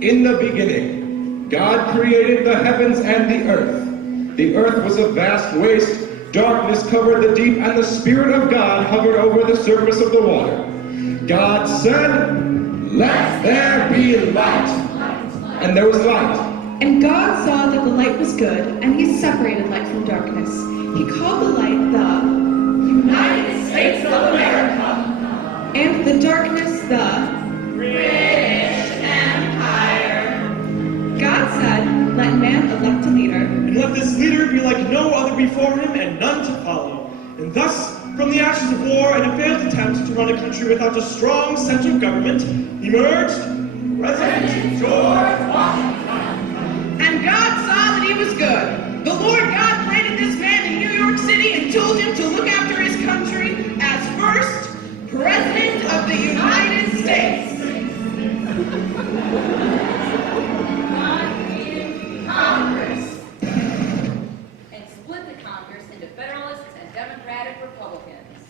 In the beginning, God created the heavens and the earth. The earth was a vast waste. Darkness covered the deep, and the Spirit of God hovered over the surface of the water. God said, "Let there be light." And there was light. And God saw that the light was good, and he separated light from darkness. He called the light the United States of America. And the darkness the British Empire. God said, "Let man elect a leader." And let this leader be like no other before him and none to follow. And thus, from the ashes of war and a failed attempt to run a country without a strong central government, emerged President George Washington. And God saw that he was good. The Lord God planted this man in New York City and told him to look after his country as first President of the United States. God created Congress and split the Congress into Federalists and Democratic Republicans.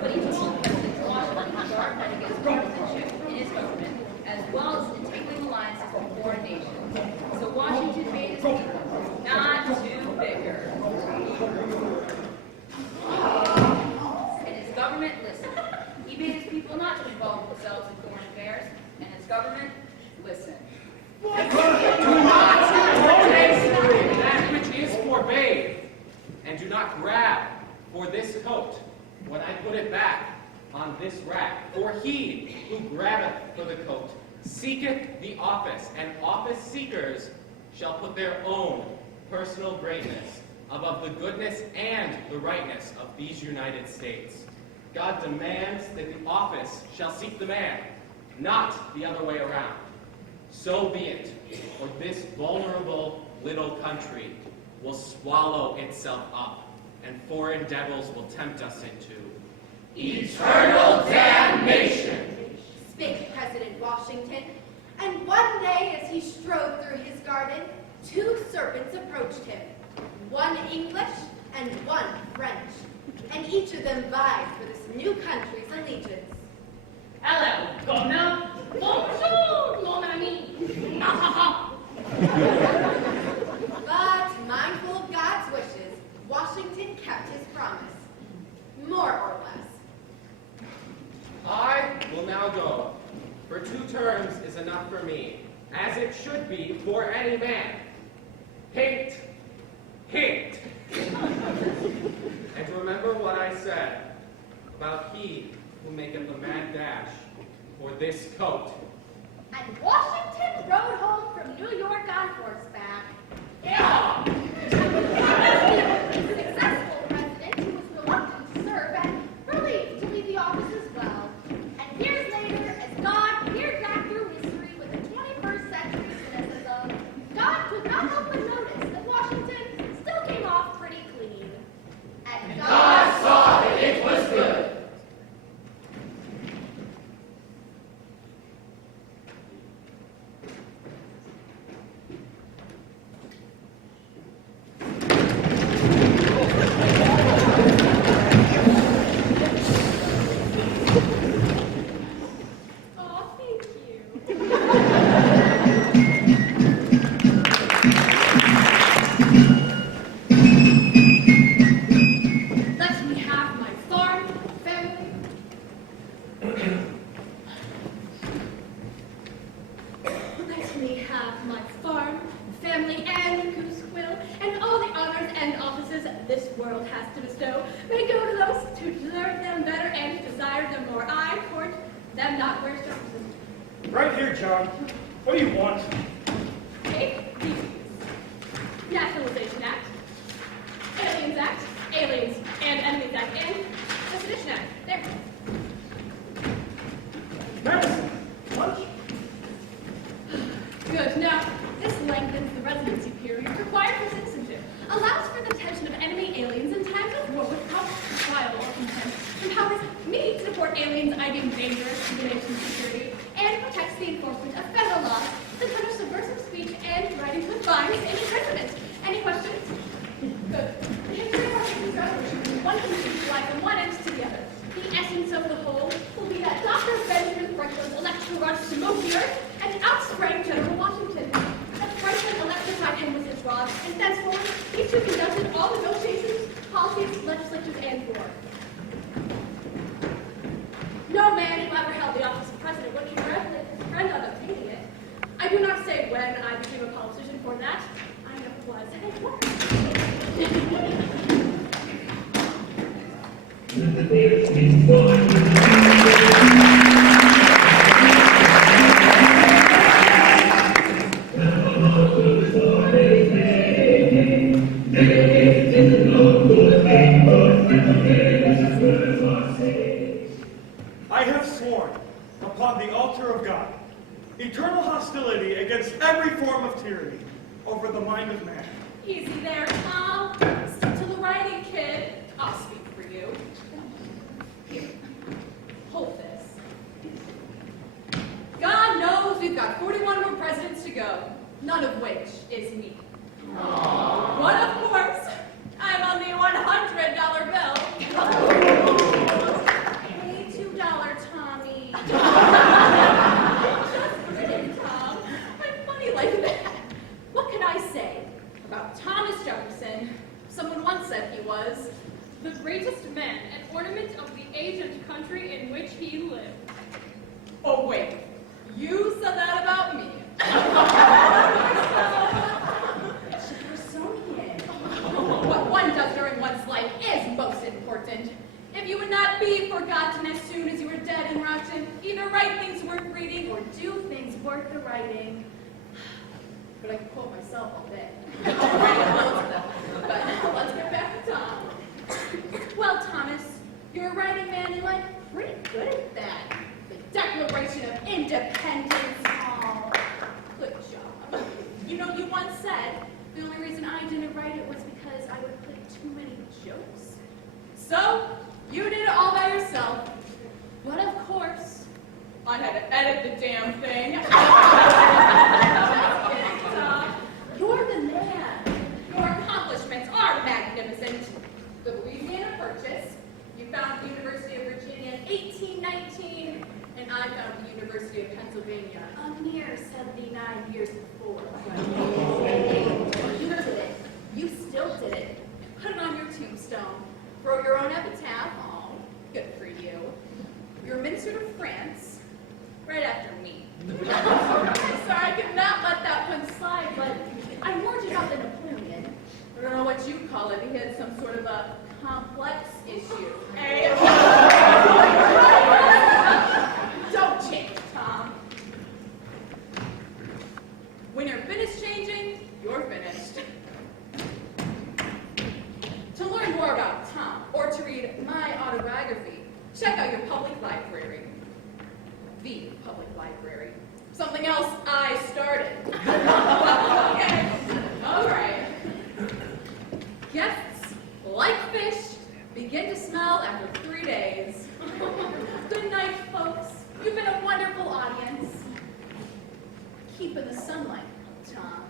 But he told President Washington to guard against partisanship in his government, as well as entangling alliances with foreign nations. So Washington made his people not too bicker. And his government listened. He made his people not to involve themselves in foreign affairs, and his government listened. That which is forbade, and do not grab for this coat when I put it back on this rack. For he who grabbeth for the coat seeketh the office, and office seekers shall put their own personal greatness above the goodness and the rightness of these United States. God demands that the office shall seek the man, not the other way around. So be it, or this vulnerable little country will swallow itself up, and foreign devils will tempt us into Eternal damnation. Spake President Washington, and one day as he strode through his garden, two serpents approached him, one English and one French, and each of them vied for this new country's allegiance. Hello, Governor. Bonjour, mon ami. But mindful of God's wishes, Washington kept his promise, more or less. I will now go, for 2 terms is enough for me, as it should be for any man. Hint, hint. And remember what I said about he who maketh a mad dash for this coat. And Washington rode home from New York on horseback. Yeah. Successful president who was reluctant to serve and relieved to leave the office as well. And years later, as God peered back through history with a 21st century cynicism, God could not help but notice that Washington still came off pretty clean. And God saw that it was good. Right here, John. What do you want? Take these. Nationalization Act, Aliens Act, Aliens and Enemies Act, and the Sedition Act. There. Medicine. Lunch? Good. Now, this lengthens the residency period required for citizenship, allows for the detention of enemy aliens in times of war without trial or contempt, empowers me to deport aliens I deem dangerous to the nation's security, and protects the enforcement of federal laws that punish subversive speech and writings with fines and imprisonment. Any questions? Good. The history of our country's revolution, one can fly from one end to the other. The essence of the whole will be that Dr. Benjamin Franklin's electrical rod smote the earth legislatures and war. No man who ever held the office of president would congratulate his friend on obtaining it. I do not say when I became a politician for that. I never was and worked. I have sworn upon the altar of God eternal hostility against every form of tyranny over the mind of man. Easy there, Tom. Stick to the writing, kid. I'll speak for you. Here, hold this. God knows we've got 41 more presidents to go, none of which is me. But of course, I'm on the $100 bill. Hey, $2, Tommy. Just kidding, Tom. I'm funny like that. What can I say about Thomas Jefferson? Someone once said he was the greatest man and ornament of the age and country in which he lived. Oh, wait. You said that about me. Jacksonian. What one does during one's life is most important. If you would not be forgotten as soon as you were dead and rotten, either write things worth reading or do things worth the writing. But I can quote myself all day. But let's get back to Tom. Well, Thomas, you're a writing man and like pretty good at that. The Declaration of Independence. Oh, good job. You know, you once said the only reason I didn't write it was because I would put too many jokes. So, you did it all by yourself. But of course, I had to edit the damn thing. You're the man. Your accomplishments are magnificent. The Louisiana Purchase. You found the University of Virginia in 1819, and I found the University of Pennsylvania a mere 79 years before. You did it. You still did it. Put it on your tombstone. Wrote your own epitaph. Oh, good for you. You're Minister to France, right after me. Sorry, I could not let that one slide, but I warned you about the Napoleon. I don't know what you call it. He had some sort of a complex issue. Hey. Don't change, Tom. When you're finished changing, you're finished. To learn more about Tom, or to read my autobiography, check out your public library. The public library. Something else I started. Okay. All right. Guests, like fish, begin to smell after 3 days. Good night, folks. You've been a wonderful audience. Keep in the sunlight, Tom.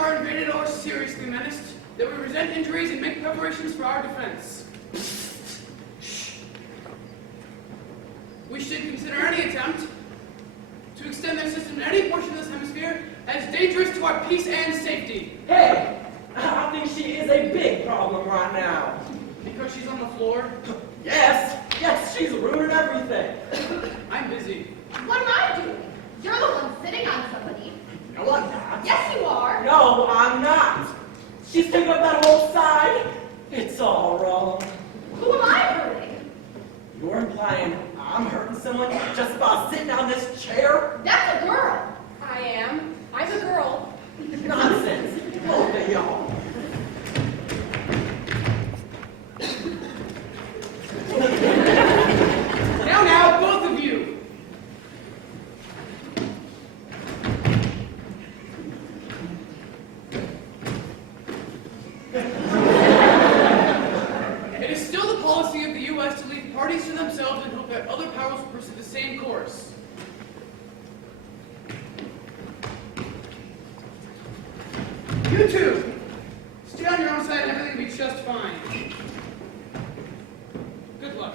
are invaded or seriously menaced, that we resent injuries and make preparations for our defense. We should consider any attempt to extend their system to any portion of this hemisphere as dangerous to our peace and safety. Hey, I think she is a big problem right now. Because she's on the floor? Yes, she's ruining everything. I'm busy. What am I doing? You're the one sitting on somebody. No, I'm not. Yes, you are. No, I'm not. She's taking up that whole side. It's all wrong. Who am I hurting? You're implying I'm hurting someone just by sitting on this chair? That's a girl. I am. I'm a girl. Nonsense. Both of y'all. Now, both of you! It is still the policy of the U.S. to leave parties to themselves and hope that other powers will pursue the same course. You two! Stay on your own side and everything will be just fine. Good luck.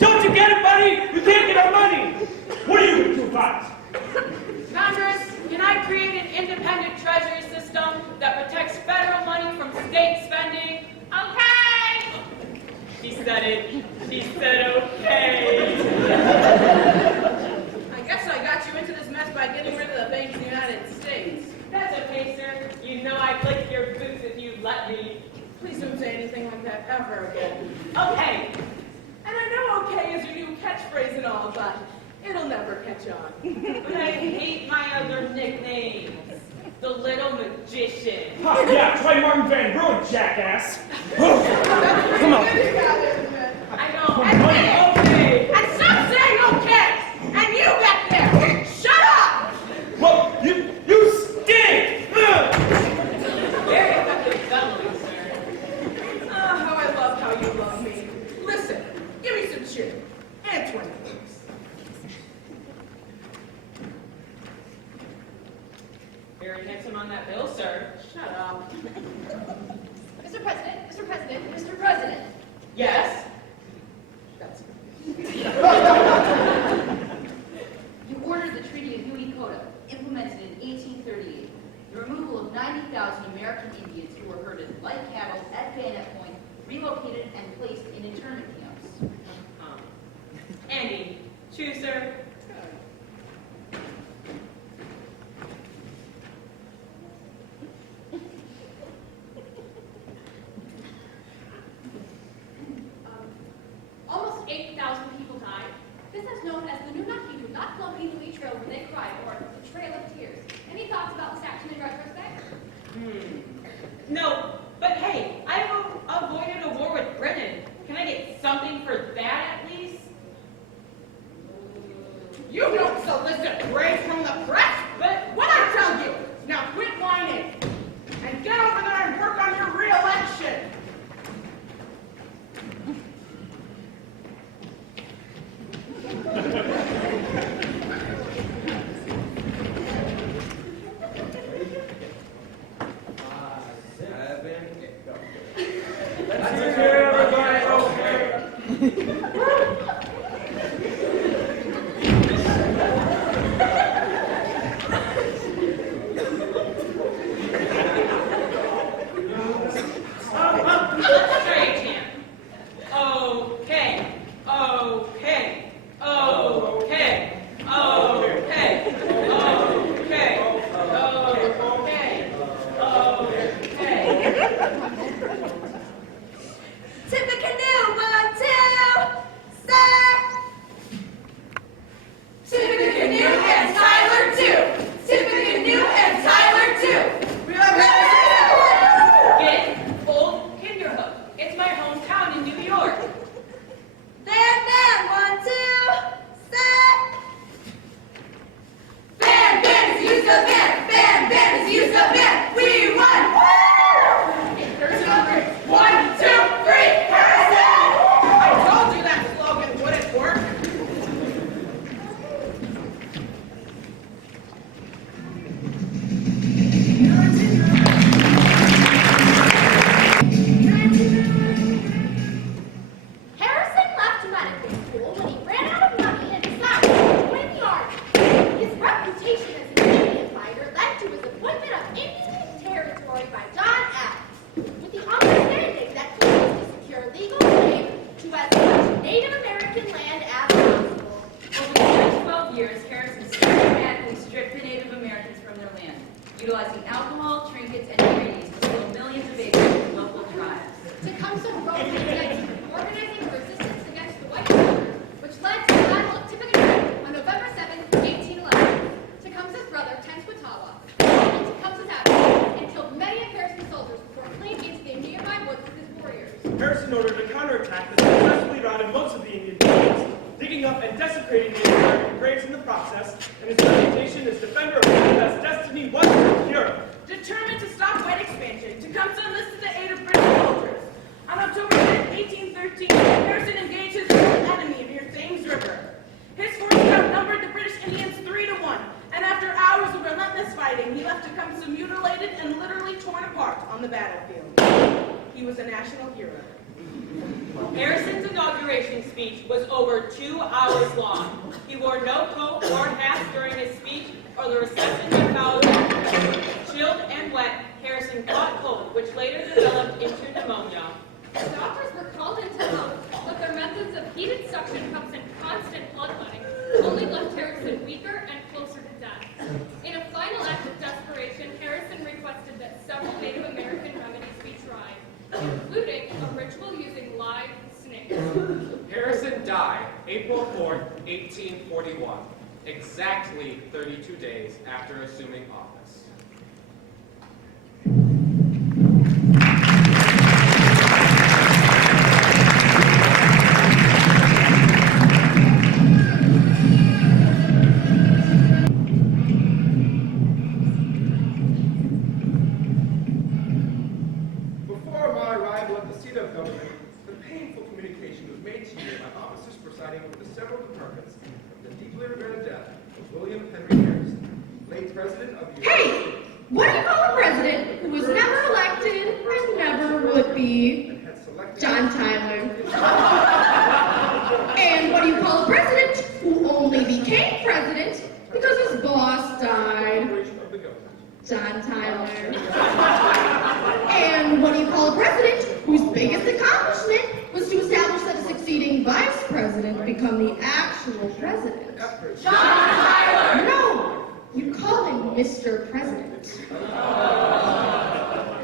Don't you get it? John. But I hate my other nicknames. The Little Magician. Yeah, try Martin Van Buren, jackass. Come on. I know. Okay. And stop saying okay. And you back there, shut up. Well, you stink. Very effective felony, sir. Oh, how I love how you love me. Listen, give me some cheer. And 20 bucks. Very handsome on that bill, sir. Shut up. Mr. President, Mr. President, Mr. President. Yes? You ordered the Treaty of Unicota, implemented in 1838, the removal of 90,000 American Indians who were herded like cattle at bayonet point, relocated and placed in internment camps. Andy, true, sir. Almost 8,000 people died. This is known as the Nunaki do not flow easily trail when they cry, or the Trail of Tears. Any thoughts about this action in retrospect? No, but hey, I've avoided a war with Britain. Can I get something for that at least? You don't solicit praise from the press, but what I tell you, now quit whining and get over there and work on your re-election. Let's hear everybody okay. Straight hand. Okay. Okay. Okay. Okay. Okay. Okay. Tip the canoe, 1, 2, set. Tip the canoe and Tyler too. Tip the canoe and Tyler too. We are ready. Get Old Kinderhook. It's my hometown in New York. Bam, bam, 1, 2, set. Bam, bam, is used up, bam. Bam, bam, is used up, bam. We won. Woo! Here's another 1, 2, 3, Harrison! I told you that slogan wouldn't work. Harrison left medical school when he ran out of money and decided to join the army. His reputation as an Indian fighter led to his appointment of Indian Territory by John Adams, with the understanding that he was to secure legal claim to as much Native American land as possible. Over the next 12 years, Harrison systematically stripped the Native Americans from their land, utilizing alcohol, trinkets, and treaties to steal millions of acres from local tribes. Tecumseh wrote against organizing a resistance against the white soldiers, which led to the Battle of Tippecanoe on November 7, 1811. Tecumseh's brother, Tenskwatawa, fought in Tecumseh's absence and killed many of Harrison's soldiers before fleeing into the nearby woods with his warriors. Harrison ordered a counterattack that successfully routed most of the Indian tribes, digging up and desecrating the American graves in the process, and his reputation as defender of Canada's destiny was secure. Determined to stop white expansion, Tecumseh enlisted the aid of British soldiers. On October 10, 1813, Harrison engaged his real enemy near Thames River. His forces outnumbered the British Indians 3 to 1, and after hours of relentless fighting, he left Tecumseh mutilated and literally torn apart on the battlefield. He was a national hero. Harrison's inauguration speech was over 2 hours long. He wore no coat or hat during his speech or the reception he followed. Chilled and wet, Harrison caught cold, which later developed into pneumonia. Doctors were called into help, but their methods of heated suction pumps and constant bloodletting only left Harrison weaker and closer to death. In a final act of desperation, Harrison requested that several Native American remedies be tried, including a ritual using live snakes. Harrison died April 4th, 1841. exactly 32 days after assuming office. Before my arrival at the seat of government, the painful communication was made to you by officers presiding over the several departments of the deeply regretted death of William Henry Harrison, late president of the Hey! What do you call a president who was never elected and never would be? and had selected John Tyler. And what do you call a president who only became president because his boss died? operation of the government. John Tyler. And what do you call a president whose biggest accomplishment was to establish that a succeeding vice president become the actual president? John Tyler! No! You call him Mr. President.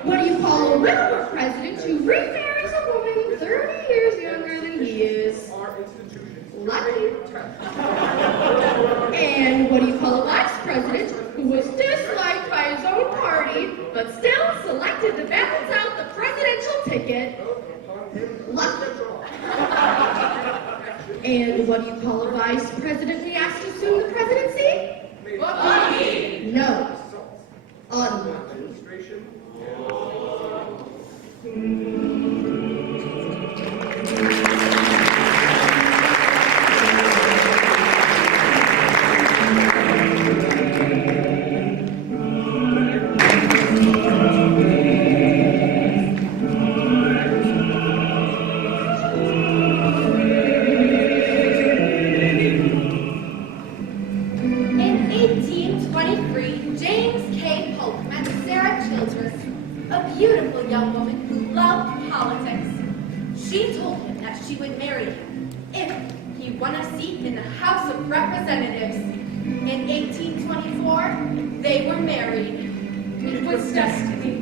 What do you call a widower president who remarries a woman 30 years younger than he is? Our institution. Lucky. And what do you call a vice president who was disliked by his own party, but still selected to balance out the presidential ticket? Lucky. And what do you call a vice president we asked to assume the presidency? Lucky! No. Unlucky. Administration. In 1823, James K. Polk met Sarah Childress, a beautiful young woman who loved politics. She told him that she would marry him if he won a seat in the House of Representatives. In 1824, they were married. It was destiny.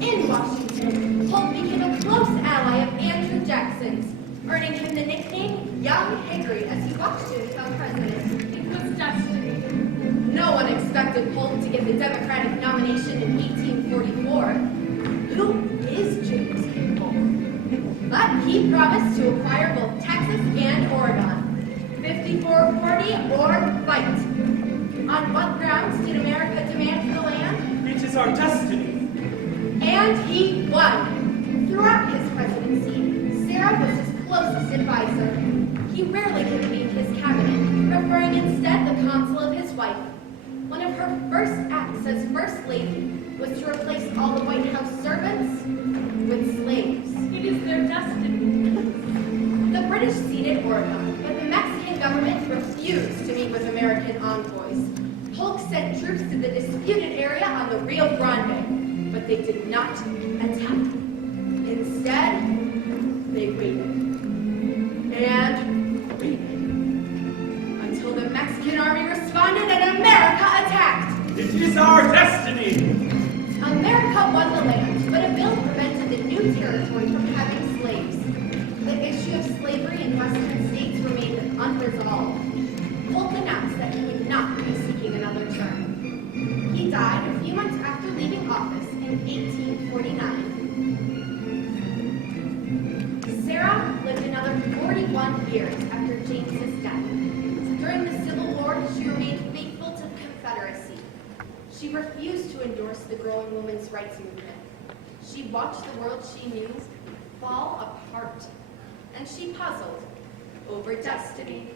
In Washington, Polk became a close ally of Andrew Jackson's, earning him the nickname Young Hickory as he watched him become president. It was destiny. No one expected Polk to get the Democratic nomination in 1844. Who is James K. Polk? But he promised to acquire both Texas and Oregon. 5440 or fight. On what grounds did America demand for the land? It is our destiny. And he won. Throughout his presidency, Sarah was his closest advisor. He rarely convened his cabinet, preferring instead the counsel of his wife. One of her first acts as First Lady was to replace all the White House servants with slaves. It is their destiny. The British ceded Oregon, but the Mexican government refused to meet with American envoys. Polk sent troops to the disputed area on the Rio Grande, but they did not attack. Instead, they waited. And waited. Until the Mexican army responded and America attacked. It is our destiny. America won the land, but a bill prevented the new territory from having slaves. The issue of slavery in western states remained unresolved. Polk announced that he would not be seeking another term. He died a few months after leaving office in 1849. Sarah lived another 41 years after James's death. During the Civil War, she remained faithful to the Confederacy. She refused to endorse the growing women's rights movement. She watched the world she knew fall apart, and she puzzled over destiny.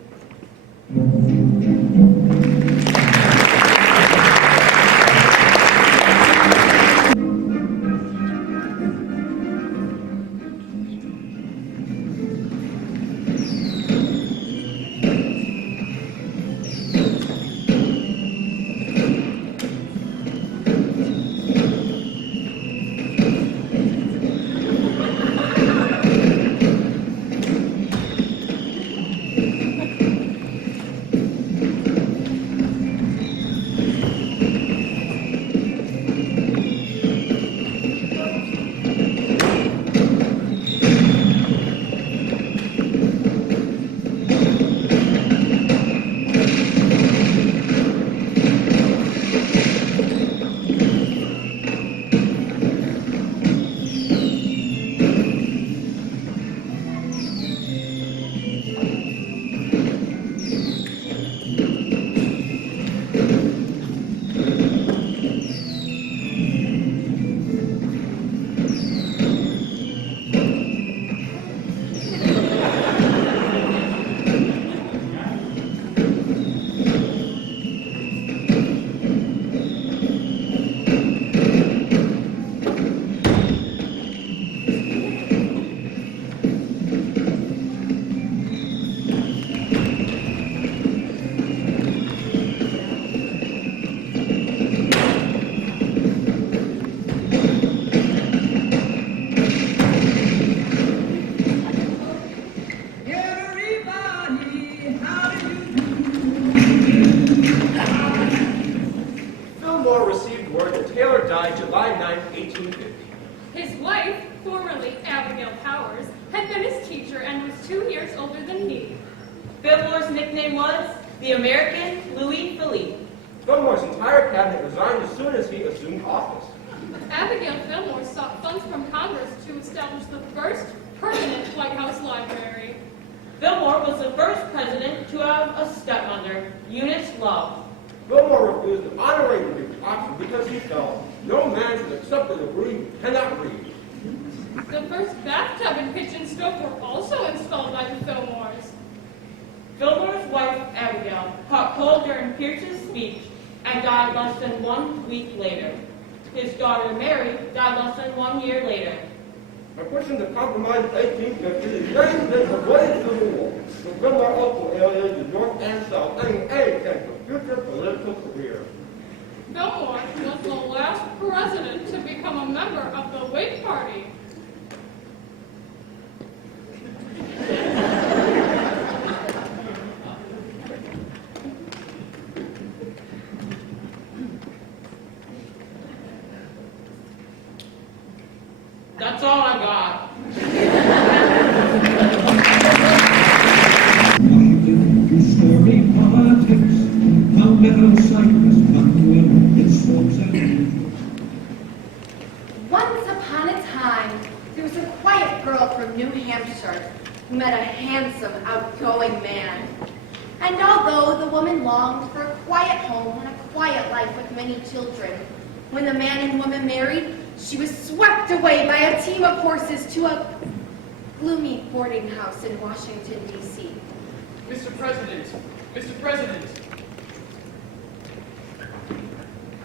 Fillmore's nickname was the American Louis Philippe. Fillmore's entire cabinet resigned as soon as he assumed office. Abigail Fillmore sought funds from Congress to establish the first permanent White House library. Fillmore was the first president to have a stepmother, Eunice Love. Fillmore refused an honorary degree option because he felt no man should accept a degree he cannot read. The first bathtub and kitchen stove were also installed by the Fillmores. Fillmore's wife, Abigail, caught cold during Pierce's speech and died less than 1 week later. His daughter, Mary, died less than 1 year later. By pushing the compromise of 1850, the United States avoided civil war. The Fillmore also alienated the North and South, ending any chance of future political career. Fillmore was the last president to become a member of the Whig Party. That's all I got. Washington to stormy politics, Palmetto Cypress, Conway, its forms and Once upon a time, there was a quiet girl from New Hampshire who met a handsome, outgoing man. And although the woman longed for a quiet home and a quiet life with many children, when the man and woman married, she was swept away by a team of horses to a gloomy boarding house in Washington, D.C. Mr. President, Mr. President.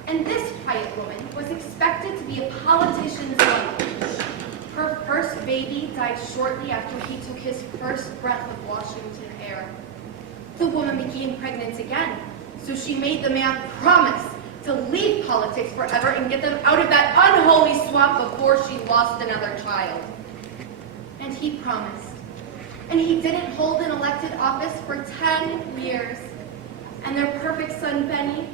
And this quiet woman was expected to be a politician's wife. Her first baby died shortly after he took his first breath of Washington air. The woman became pregnant again, so she made the man promise to leave politics forever and get them out of that unholy swamp before she lost another child. And he promised. And he didn't hold an elected office for 10 years. And their perfect son, Benny,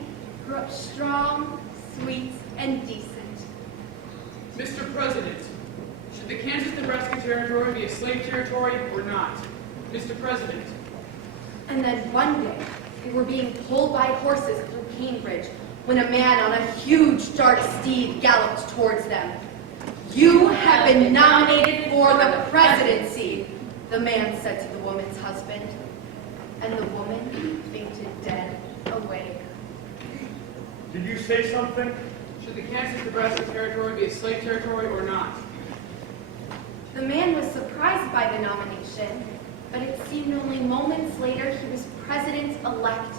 grew up strong, sweet, and decent. Mr. President, should the Kansas-Nebraska Territory be a slave territory or not? Mr. President. And then one day, they were being pulled by horses through Cambridge when a man on a huge dark steed galloped towards them. "You have been nominated for the presidency," the man said to the woman's husband. And the woman fainted dead away. Did you say something? Should the Kansas-Nebraska Territory be a slave territory or not? The man was surprised by the nomination, but it seemed only moments later he was president-elect,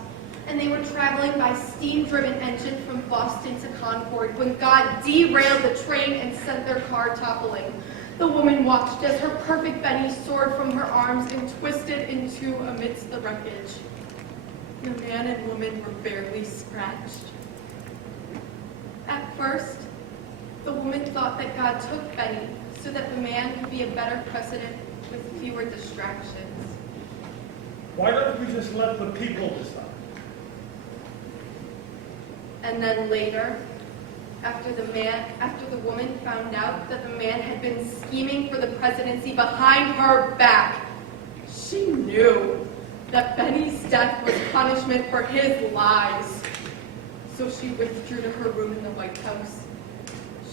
and they were traveling by steam-driven engine from Boston to Concord when God derailed the train and sent their car toppling. The woman watched as her perfect Benny soared from her arms and twisted in two amidst the wreckage. The man and woman were barely scratched. At first, the woman thought that God took Benny so that the man could be a better president with fewer distractions. Why don't we just let the people decide? And then later, after the woman found out that the man had been scheming for the presidency behind her back, she knew that Benny's death was punishment for his lies. So she withdrew to her room in the White House.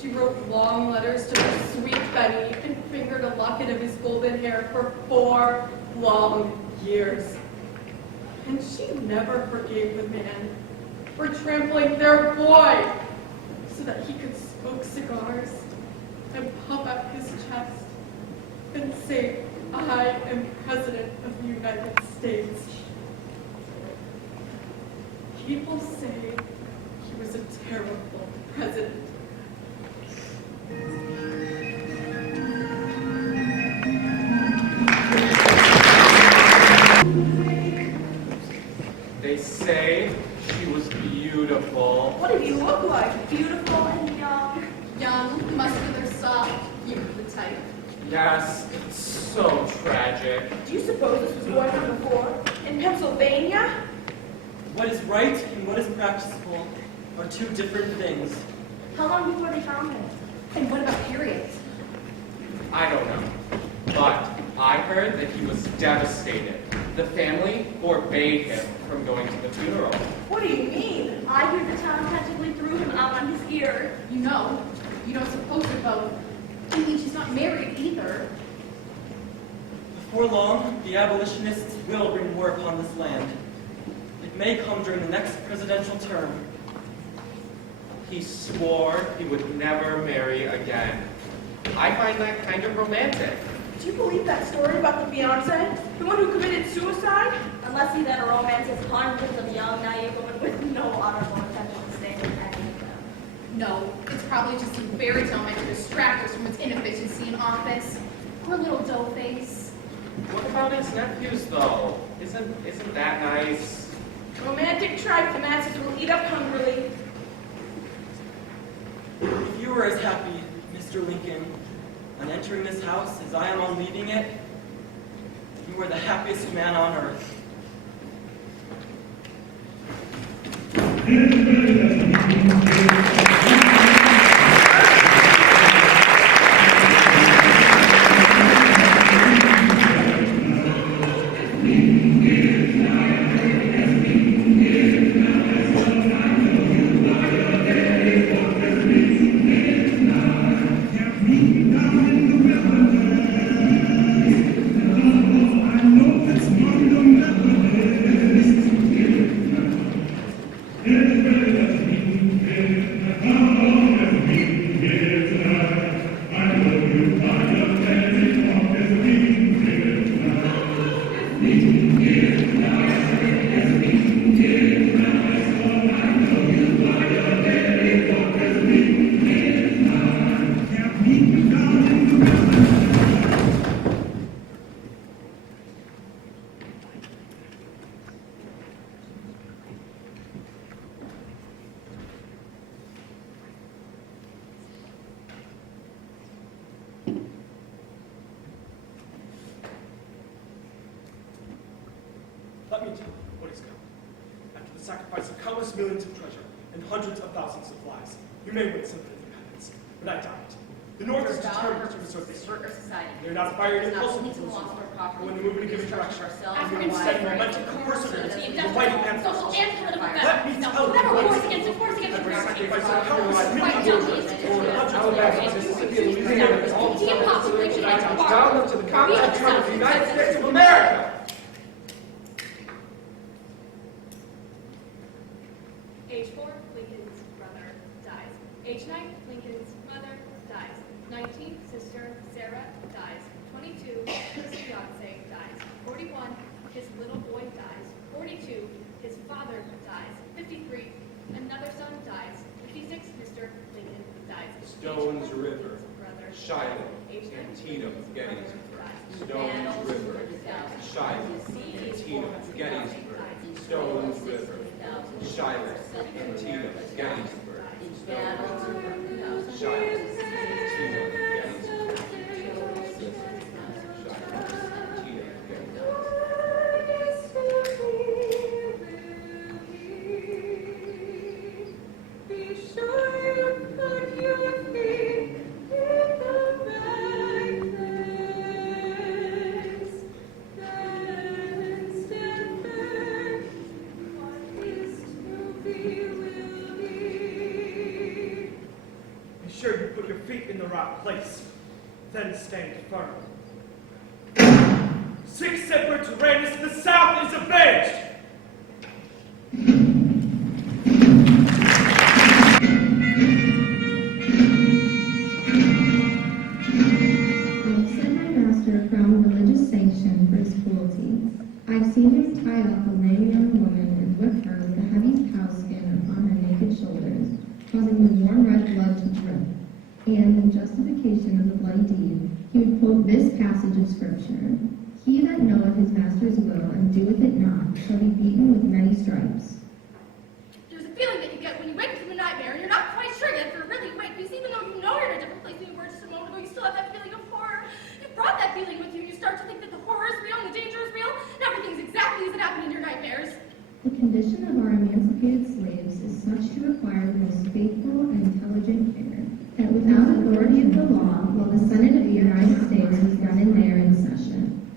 She wrote long letters to her sweet Benny and fingered a locket of his golden hair for 4 long years. And she never forgave the man for trampling their boy so that he could smoke cigars and puff out his chest and say, "I am President of the United States." People say he was a terrible president. They say she was beautiful. What did he look like? Beautiful and young. Young, muscular, soft, you were the type. Yes, it's so tragic. Do you suppose this was going on before? In Pennsylvania? What is right and what is practicable are two different things. How long before they found him? And what about periods? I don't know. But I heard that he was devastated, The family forbade him from going to the funeral. What do you mean? I hear the town practically threw him out on his ear. You know, you don't suppose to vote. I mean, she's not married either. Before long, the abolitionists will bring war upon this land. It may come during the next presidential term. He swore he would never marry again. I find that kind of romantic. Do you believe that story about the fiancé? The one who committed suicide? Unless he then romances hundreds of young, naive women with no honorable intention of staying with any of them. No, it's probably just some fairy tale meant to distract us from its inefficiency in office. Poor little dough face. What about his nephews, though? Isn't that nice? Romantic tripe the masses will eat up hungrily. If you were as happy, Mr. Lincoln, on entering this house as I am on leaving it, you are the happiest man on earth. Let me tell you what is coming. After the sacrifice of countless millions of treasure and hundreds of thousands of lives, you may win some independence, but I doubt it. The North is determined to assert the society. They're not firing It's not impulsive only to laws or property, when they move in a given direction. African Instead, slavery, momentum and perseverance, the the fighting man. social and political Let me values. tell you Never what wars is against it, wars against Every it. sacrifice of countless White millions of Johnny is Alabama, Mississippi, and Louisiana, and all the population down and to the continental of the United States of America. Age 4, Lincoln's brother dies. Age 9, Lincoln's mother dies. 19, sister Sarah dies. 22, his fiance dies. 41, his little boy dies. 42, his father dies. 53, another son dies. 56, Mr. Lincoln dies. Stones River, Brother. Shiloh, Antietam, Gettysburg. Stones River, Shiloh, Antietam, Gettysburg. Stones River, Shiloh, Antietam, Gettysburg. Stones River, Shiloh, Antietam, Gettysburg. Sure you put your feet in the right place, then stand firm. 6 Edward Tyrannus, the South is avenged! I've sent my master from religious sanction for his cruelty. I've seen him tie up a lame young woman and whip her with a heavy cowskin upon her naked shoulders, causing the warm red blood to drip. And in justification of the bloody deed, he would quote this passage of Scripture: "He that knoweth his master's will and doeth it not shall be beaten with many stripes." There's a feeling that you get when you wake from a nightmare and you're not quite sure yet if you're really awake, because even though you know you're in a different place than you were just a moment ago, you still have that feeling of horror. You brought that feeling with you. You start to think that the horror is real and the danger is real, and everything's exactly as it happened in your nightmares. The condition of our emancipated slaves is such to require the most faithful and intelligent care, that without authority of the law, while the Senate of the United States was then and there in session.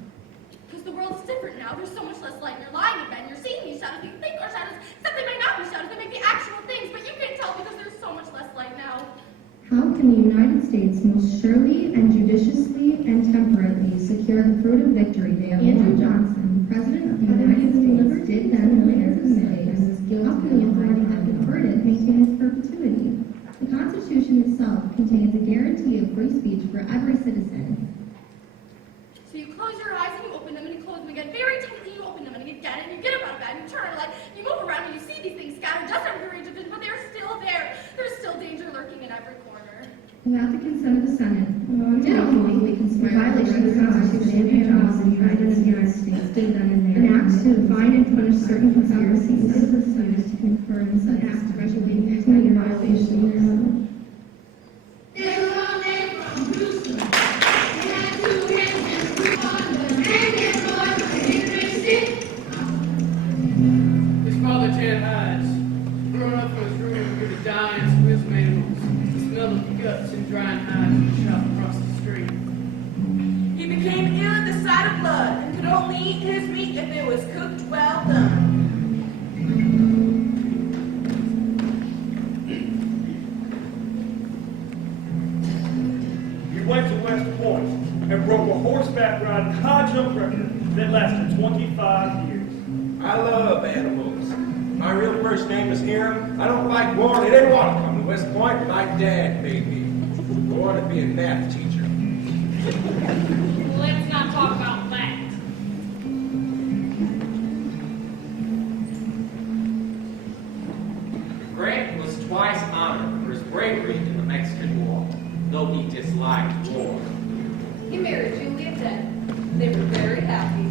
Because the world's different now. now. There's so much less light in your lying in bed. You're seeing these shadows that you think are shadows, except they may not be shadows. They may be actual things, but you can't tell because there's so much less light now. How can the United States most surely and judiciously and temperately secure the fruit of victory they have Andrew Johnson, President of the United States, did then later commit as how can the authority that conferred it maintain its perpetuity? The Constitution itself contains a guarantee of free speech for every citizen. So you close your eyes and you open them and you close them again. Very tightly you open them and again and you get up out of bed and you turn like you move around and you see these things scattered just out of your range of vision, but they're still there. There's still danger lurking in every corner. Without the consent of the Senate, did ultimately conspire violation of the Constitution, Andrew Johnson, President of the United States, did then and there enact to define and punish certain conspiracies used to confer in such acts regulating any violation thereof. His father Ted hides. Growing up in his room, he would die and with animals. The smell of guts and drying hides in the shop across the street. He became ill at the sight of blood and could only eat his meat if it was cooked well done. He went to West Point and broke a horseback riding high jump record that lasted 25 years. I love animals. My real first name is Hiram. I don't like war. They didn't want to come to West Point, but my dad made me. I wanted to be a math teacher. Let's not talk about that. Grant was twice honored for his bravery in the Mexican War, though he disliked war. He married Julia Dent. They were very happy.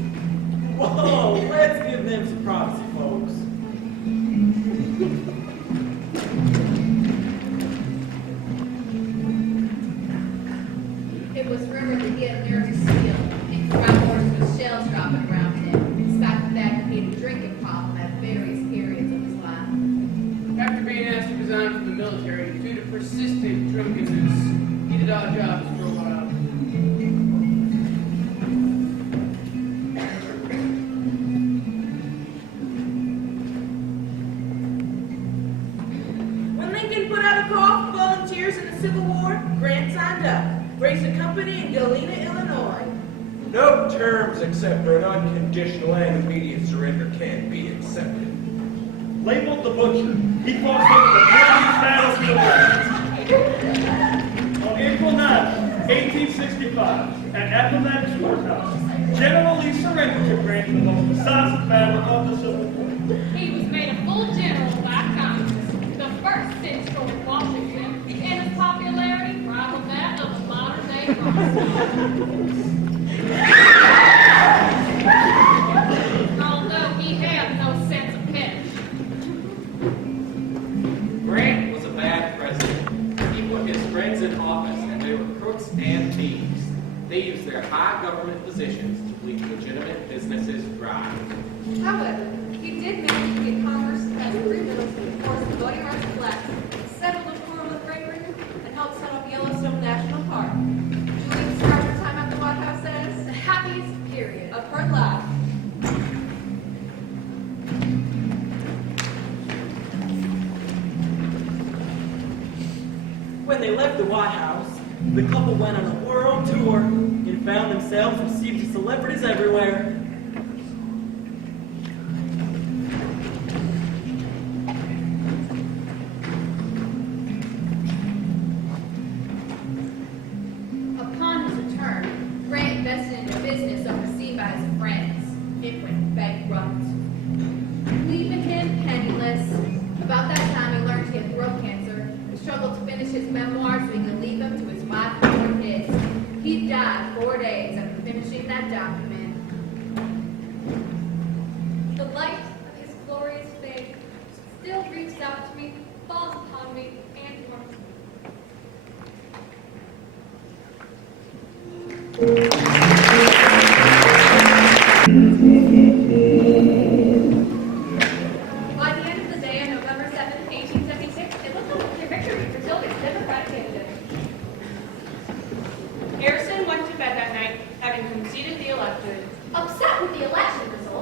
Whoa, let's give them some privacy, folks. It was rumored that he had nerve to steal, and ground horses with shells dropping around him. Despite the fact that he had a drinking problem at various periods of his life. After being asked to resign from the military due to persistent drunkenness, he did odd jobs for a while. When Lincoln put out a call for volunteers in the Civil War, Grant signed up, raised a company in Galena, Illinois. No terms except for an unconditional and immediate surrender can be accepted. Labeled the Butcher, he crossed over the bloodiest battlefield on April 9, 1865, at Appomattox Courthouse. General Lee surrendered to Grant in the most decisive battle of the Civil War. He was made a full general by Congress, the first since George Washington, and his popularity rivaled that of the modern-day Roosevelt. Although he had no sense of pitch. Grant was a bad president. He put his friends in office, and they were crooks and thieves. They used their high government positions to bleed legitimate businesses dry. However, he did manage to get Congress to pass free bills to enforce the voting rights of blacks, settle the quarrel with Great Britain, and help set up Yellowstone National Park. Julie described her time at the White House as the happiest period of her life. When they left the White House, the couple went on a world tour and found themselves received to celebrities everywhere. Upon his return, Grant invested in a business overseen by his friends. It went bankrupt, leaving him penniless. About that time, he learned he had throat cancer and struggled to finish his memoirs so he could leave them to his wife and 4 kids. He died 4 days after finishing that document. The light of his glorious fame still reaches out to me, falls upon me, and warms me. By the end of the day on November 7, 1876, it looked like a victory for Tilden's Democratic candidate. Harrison went to bed that night, having conceded the electorate. Upset with the election result,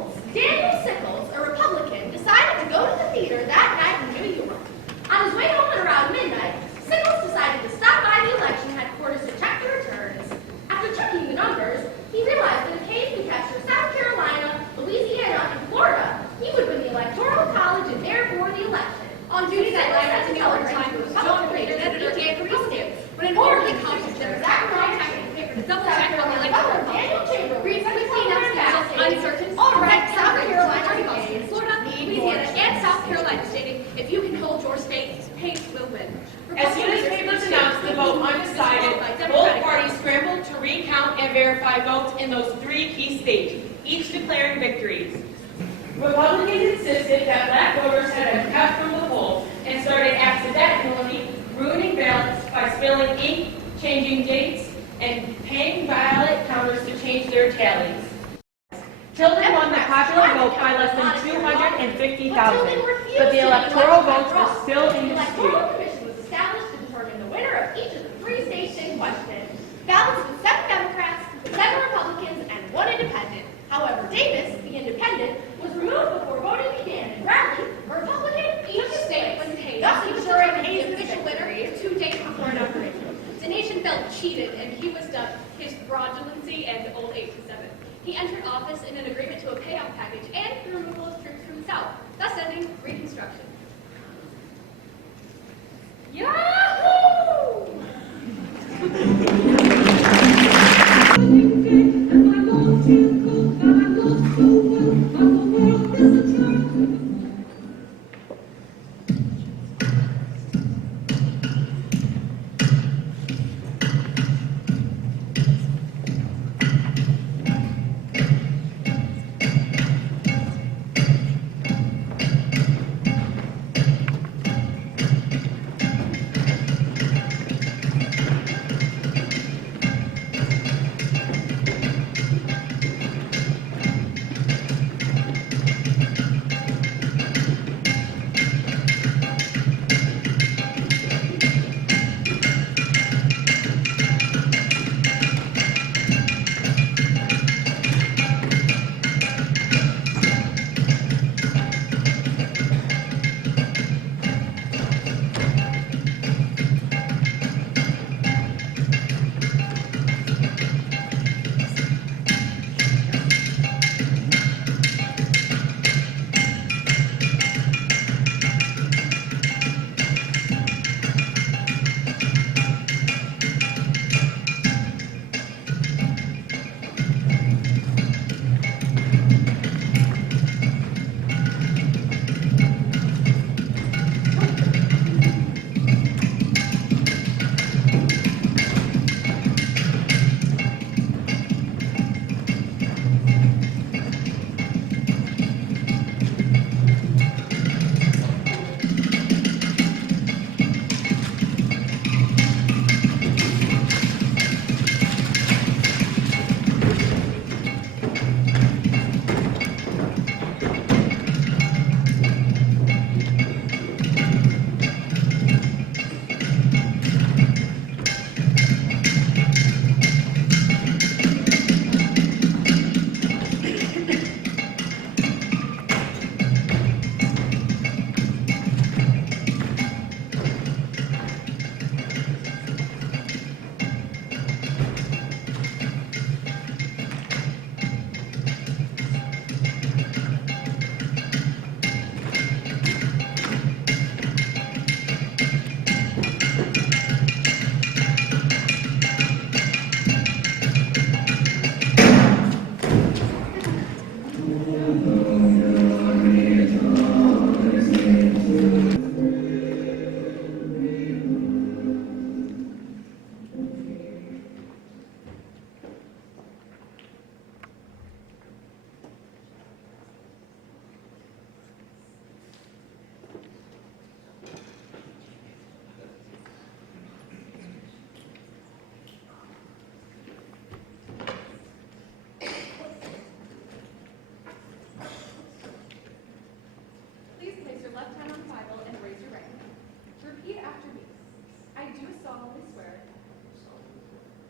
theater that night in New York. On his way home at around midnight, Sickles decided to stop by the election headquarters to check the returns. After checking the numbers, he realized that if Hayes could capture South Carolina, Louisiana, and Florida, he would win the Electoral College and therefore the election. On duty that night at the New York Times was John Reed, an editor and Republican. When an orderly contact there was that contacted the paper to double check on the electoral college. Reed's quickly announced results uncertain. All right, South Carolina, Florida, Louisiana, and South Carolina, stating, if you can hold your state, Hayes will win. As soon as papers announced the vote undecided, both parties scrambled to recount and verify votes in those 3 key states, each declaring victories. Republicans insisted that black voters had been cut from the polls and started accidentally ruining ballots by spilling ink, changing dates, and paying ballot counters to change their tallies. Tilden won the popular vote by less than 250,000, but the electoral votes were still in The dispute. Electoral Commission was established to determine the winner of each of the 3 states in question. Ballots with 7 Democrats, 7 Republicans, and 1 independent. However, Davis, the independent, was removed before voting began, and Bradley, a Republican, each state was Hayes. Thus ensuring Hayes the official winner 2 days before inauguration. The nation felt cheated, and he was dubbed his fraudulency and old age to 7. He entered office in an agreement to a payout package and the removal of troops from the South, thus ending Reconstruction. Yahoo!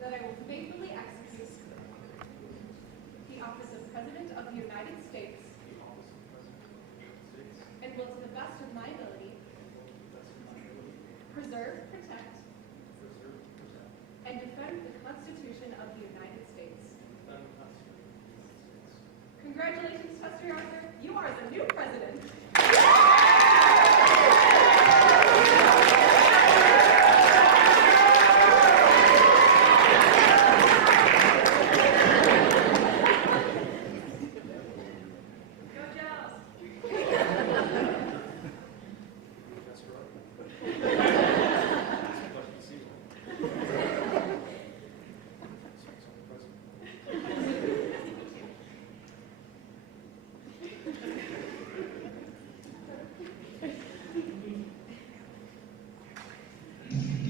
that I will faithfully execute the office of President of the United States and will to the best of preserve, protect, and defend the Constitution of the United States. Congratulations, Chester Arthur. You are the new president.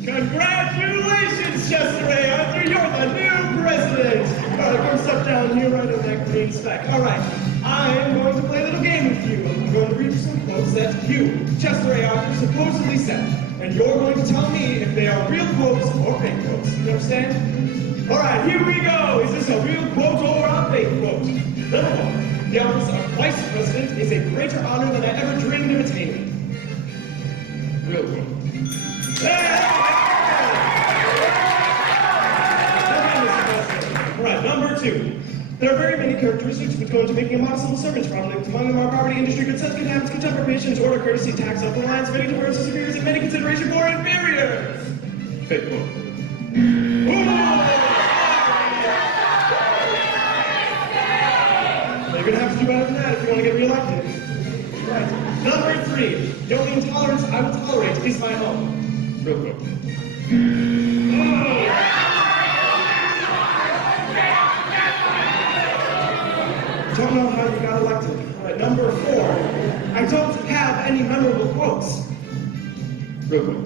Congratulations, Chester A. Arthur, you're the new president. All right, come step down here right on that green speck. All right, I'm going to play a little game with you. I'm going to read you some quotes that you, Chester A. Arthur, supposedly said. And you're going to tell me if they are real quotes or fake quotes. You understand? All right, here we go. Is this a real quote or a fake quote? Number one, the office of vice president is a greater honor than I ever dreamed of attaining. Real quote. Alright, number two. There are very many characteristics which go into making a model civil servant. Among them are property, industry, good sense, good habits, good temper, patience, order, courtesy, tact, self-reliance, many deference to superiors, and many consideration for inferiors. Fake quote. You're gonna have to do better than that if you want to get reelected. Right. Number three. The only intolerance I will tolerate is my own. Real quick. Don't know how you got elected. All right, number four. I don't have any memorable quotes. Real quick.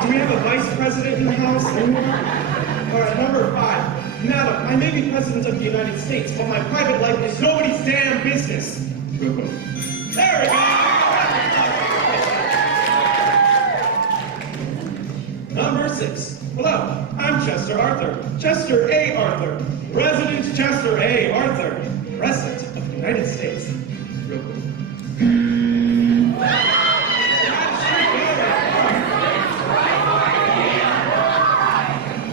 Do we have a vice president in the House? All right, number five. Madam, I may be president of the United States, but my private life is nobody's damn business. Real quick. There we go. Number six. Hello, I'm Chester Arthur. Chester A. Arthur. President Chester A. Arthur. President of the United States. Real quick.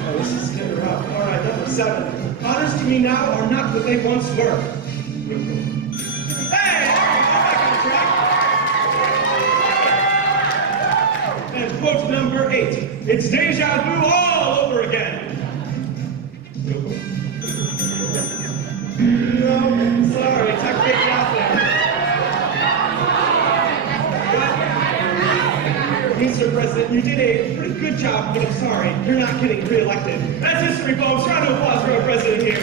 Oh, this is getting rough. All right, number seven. Honors to me now are not what they once were. Real quick. Hey! And quote number 8. It's deja vu all over again. Real quick. No, sorry, technically out there. Mr. President, you did a pretty good job, but I'm sorry, you're not getting reelected. That's history, folks. Round of applause for our president here.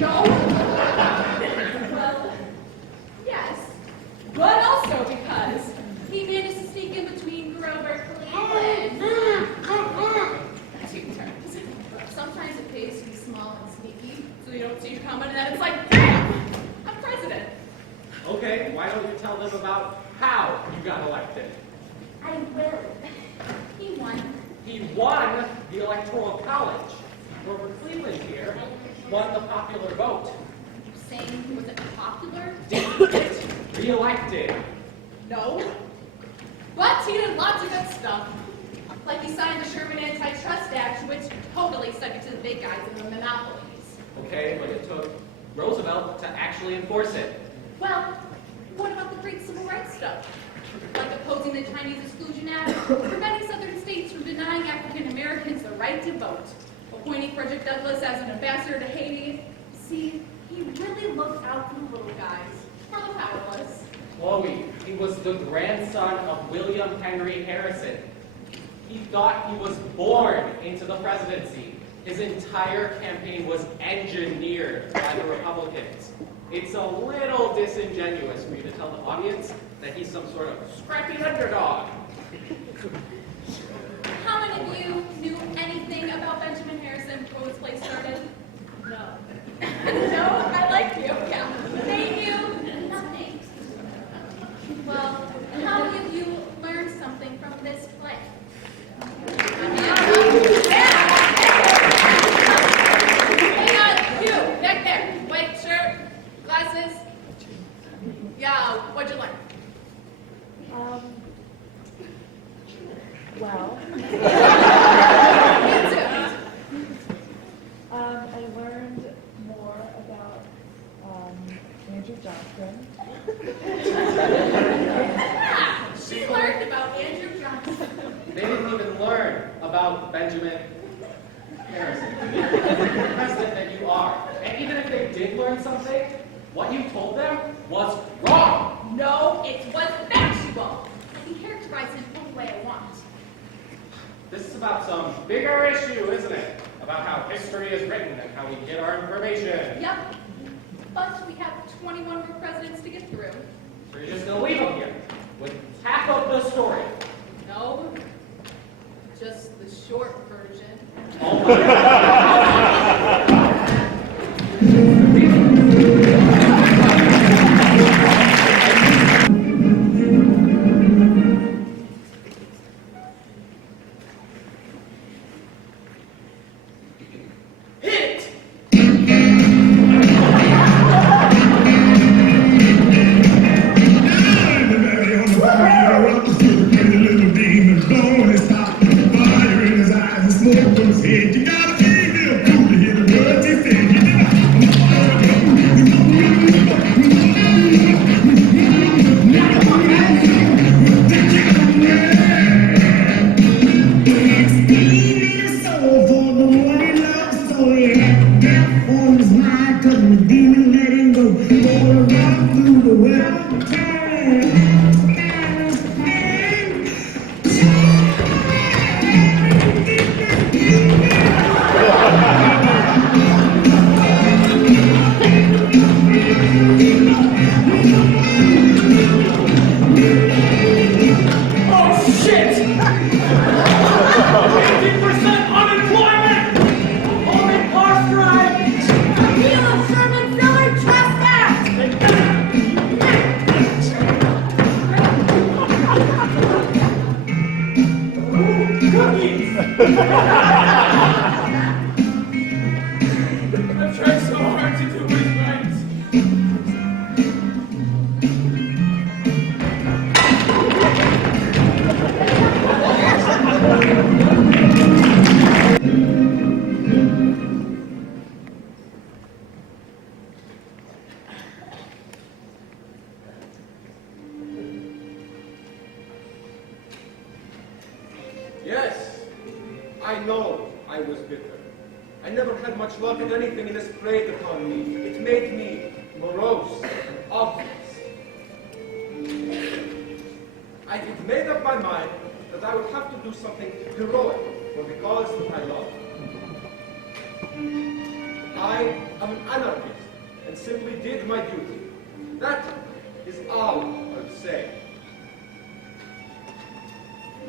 No. Well, yes. But also because he managed to sneak in between Grover Cleveland. Two terms. Sometimes it pays to be small and sneaky, so you don't see you coming, and then it's like, bam! I'm president. Okay, why don't you tell them about how you got elected? I will. He won. He won the Electoral College. Grover Cleveland here won the popular vote. You saying he wasn't popular? Didn't get re-elected. No. But he did lots of good stuff. Like he signed the Sherman Antitrust Act, which totally stuck it to the big guys and the monopolies. Okay, but it took Roosevelt to actually enforce it. Well, what about the great civil rights stuff? Like opposing the Chinese Exclusion Act, preventing southern states from denying African Americans the right to vote, appointing Frederick Douglass as an ambassador to Haiti. See, he really looked out for the little guys, for the powerless. Chloe, he was the grandson of William Henry Harrison. He thought he was born into the presidency. His entire campaign was engineered by the Republicans. It's a little disingenuous for you to tell the audience that he's some sort of scrappy underdog. How many of you knew anything about Benjamin Harrison before this play started? No. No? I like you. Yeah. Thank you. Nothing. Well, how many of you learned something from this play? Hang on, you, back there. White shirt, glasses. Yeah, what'd you learn? Well, Me too. I learned more about Andrew Johnson. Yeah, she learned about Andrew Johnson. They didn't even learn about Benjamin Harrison, the president that you are. And even if they did learn something, what you told them was wrong. No, it was factual. I can characterize it any way I want. This is about some bigger issue, isn't it? About how history is written and how we get our information. Yep. But we have 21 more presidents to get through. So you're just going to leave them here with half of the story. No, just the short version. Oh my God. I've tried so hard to do what's right. Yes, I know I was bitter. I never had much luck at anything, and this played upon me. It made me morose and obvious. I had made up my mind that I would have to do something heroic for the cause that I love. I am an anarchist and simply did my duty. That is all I'll say.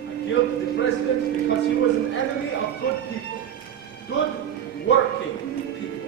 I killed the president because he was an enemy of good people, good working people.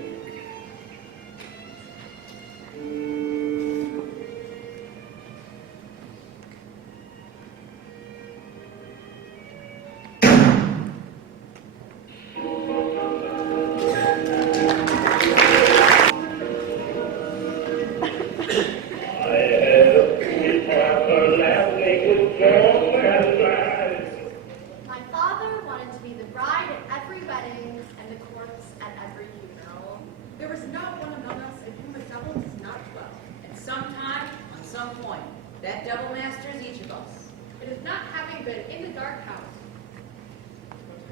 My father wanted to be the bride at every wedding and the corpse at every funeral. There is not one among us in whom a devil does not dwell. At some time, on some point, that devil masters each of us. It is not having been in the dark house.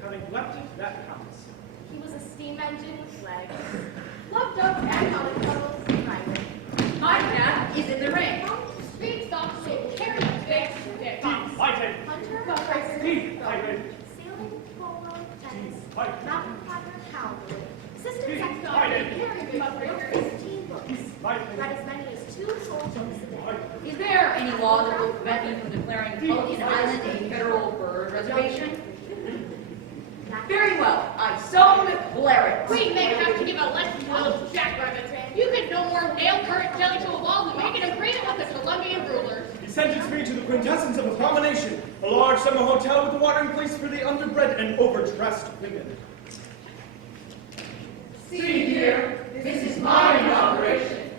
But having left it, that counts. He was a steam engine with legs, loved up and out of puddles and driving. My path is in the ring. Speed stop, so carry the big stick. Fighting! Hunter, Deep fighting! sailing, polo, tennis, Fighting! mountain climber, cowboy, assistant Deep secretary, fighting! carried wrote 15 books, Fighting! read as many as 2 full books a day. Is there any law that will prevent me from declaring Polk Island a federal bird reservation? Very well. I so declare it. We may have to give a lesson to those jackrabbits. You could no more nail current jelly to a wall than make an agreement with the Colombian rulers. He sentenced me to the quintessence of abomination, a large summer hotel with a watering place for the underbred and overdressed women. See here, this is my inauguration.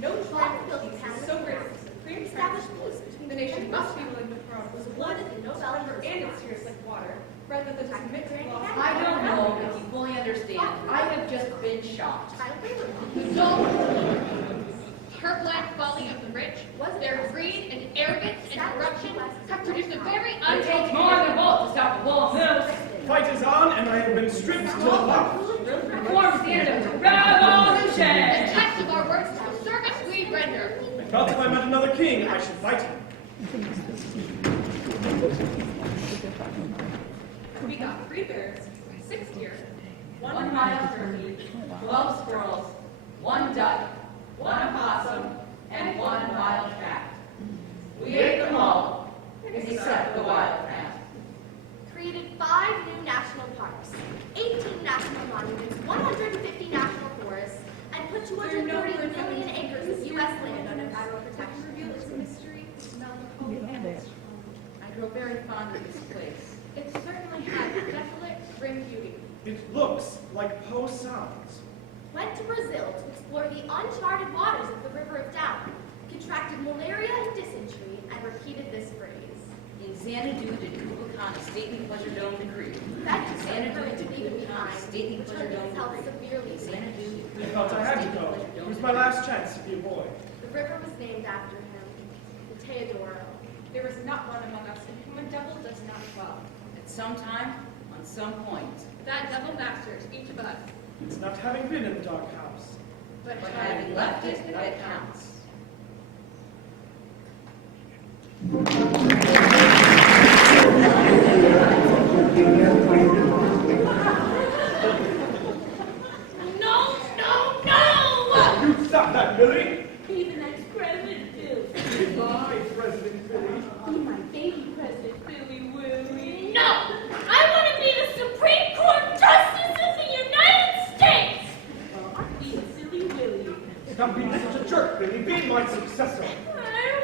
No tribal buildings is so great as the supreme established peace between the nation must be willing to throw was awarded in no splendor and its tears like water, rather than to mix with loss. I don't know if you fully understand. I have just been shocked. So, her black folly of the rich, their greed and arrogance and corruption have produced a very It takes more than both to stop the bull moves. Fight is on, and I have been stripped to the heart. Reform standard of revolution. The test of our works is the service we render. I felt if I met another king, I should fight him. We got 3 bears, 6 deer, 1 wild turkey, 12 squirrels, 1 duck, 1 opossum, and 1 wild cat. We ate them all, except the wild cat. Created 5 new national parks, 18 national monuments, 150 national forests, and put 230 million acres of U.S. land under federal protection. reveal its mystery, its melancholy, and its charm. I grow very fond of this place. It certainly has a desolate, grim beauty. It looks like Poe sounds. Went to Brazil to explore the uncharted waters of the River of Doubt, contracted malaria and dysentery, and repeated this phrase. In Xanadu did Kublai Khan a stately pleasure dome decree. That is Xanadu to did leave Kublai it Khan behind, a stately which pleasure took dome itself decree. severely. Xanadu did I Kublai felt Khan I a had to stately go. pleasure It dome was my decree. last chance to be a boy. The river was named after him, the Teodoro. There is not one among us in whom a devil does not dwell. At some time, on some point. That devil masters each of us. It's not having been in the dark house. But But having left it, that counts. no, no, no! You stop that, Billy! Be the next President Bill. Goodbye, President Billy. Be my baby President Billy Willie. No! I want to be the Supreme Court Justice of the United States! Be a silly Willie. Stop being such a jerk, Billy. Be my successor. I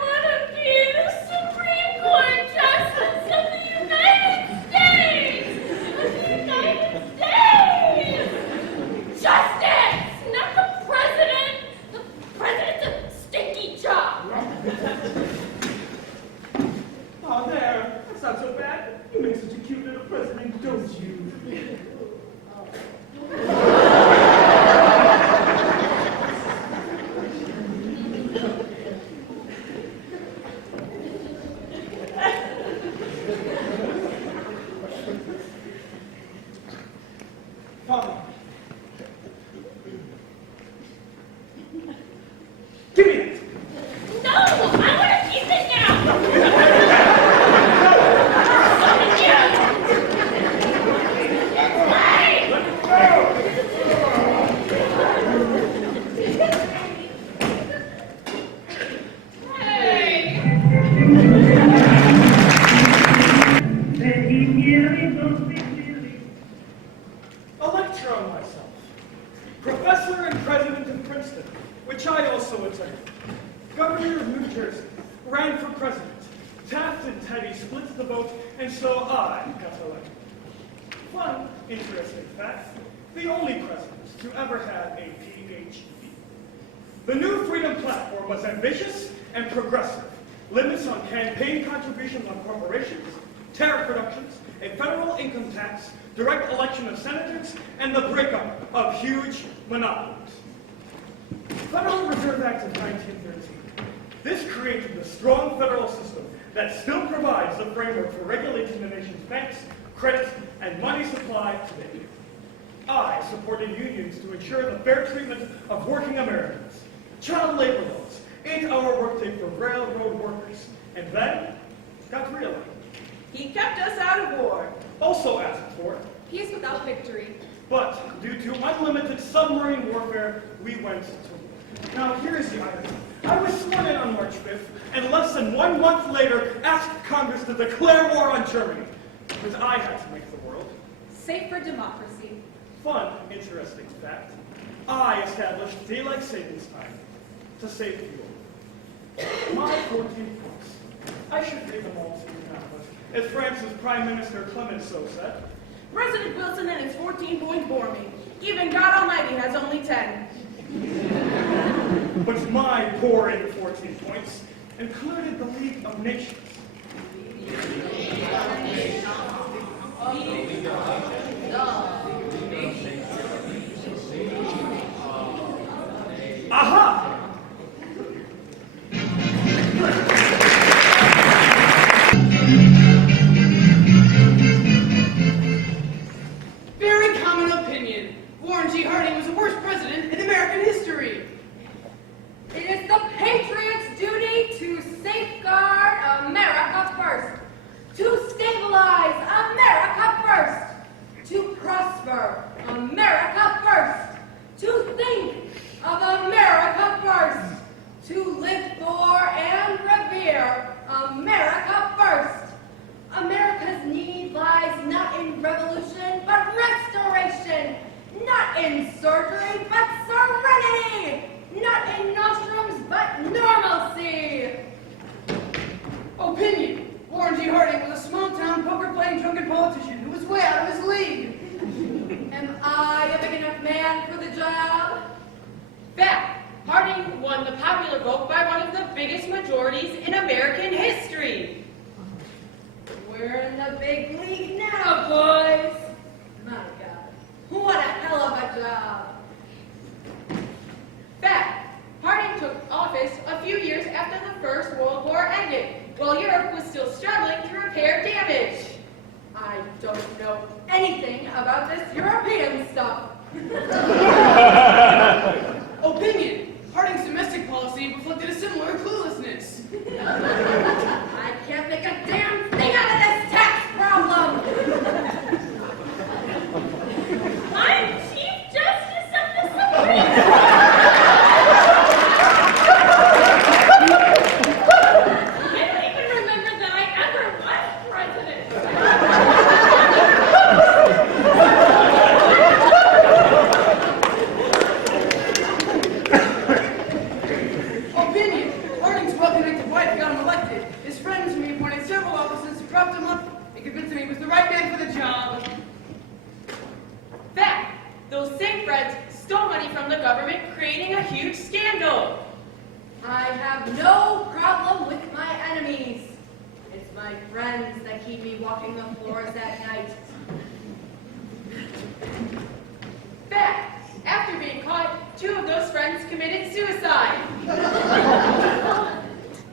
want to be the Supreme Court Justice of the United States! Of the United States! Justice! Not the President! The President's a stinky job! Oh, there. That's not so bad. You make such a cute little president, don't you? Professor and president of Princeton, which I also attended. Governor of New Jersey, ran for president. Taft and Teddy split the vote, and so I got elected. One interesting fact, the only president to ever have a PhD. The new Freedom Platform was ambitious and progressive. Limits on campaign contributions on corporations, tariff reductions, a federal income tax, direct election of senators, and the breakup of huge monopolies. Federal Reserve Act of 1913. This created a strong federal system that still provides the framework for regulating the nation's banks, credit, and money supply today. I supported unions to ensure the fair treatment of working Americans, child labor laws, 8-hour workday for railroad workers, and then got reelected. He kept us out of war. Also asked for Peace without victory. but due to unlimited submarine warfare, we went to war. Now here's the irony. I was sworn in on March 5th, and less than 1 month later asked Congress to declare war on Germany, because I had to make the world Safe for democracy. fun, interesting fact. I established daylight savings time to save fuel. My 14 points. I should read them all to you now, but as France's Prime Minister Clemenceau said, President Wilson and his 14 points bore me. Even God Almighty has only 10. but my pouring 14 points included the League of Nations. Aha! Very common opinion. Warren G. Harding was the worst president in American history. It is the patriots' duty to safeguard America first, to stabilize America first, to prosper America first, to think of America first, to live for and revere America first. America's need lies not in revolution, but restoration, not in surgery, but serenity, not in nostrums, but normalcy. Opinion. Warren G. Harding was a small-town, poker-playing, drunken politician who was way out of his league. Am I a big enough man for the job? Fact. Harding won the popular vote by one of the biggest majorities in American history. We're in the big league now, boys. My God, what a hell of a job. Fact. Harding took office a few years after the First World War ended, while Europe was still struggling to repair damage. I don't know anything about this European stuff. Opinion. Harding's domestic policy reflected a similar cluelessness. I can't make a damn thing out of this tax problem. I'm Chief Justice of the Supreme I don't even remember that I ever was president. Opinion. Harding's well-connected wife got him elected. His friends whom he appointed several offices propped him up and convinced him he was the right man for the job. Fact. Those same friends stole money from the government, creating a huge scandal. I have no problem with my enemies. It's my friends that keep me walking the floors at night. Fact. After being caught, 2 of those friends committed suicide.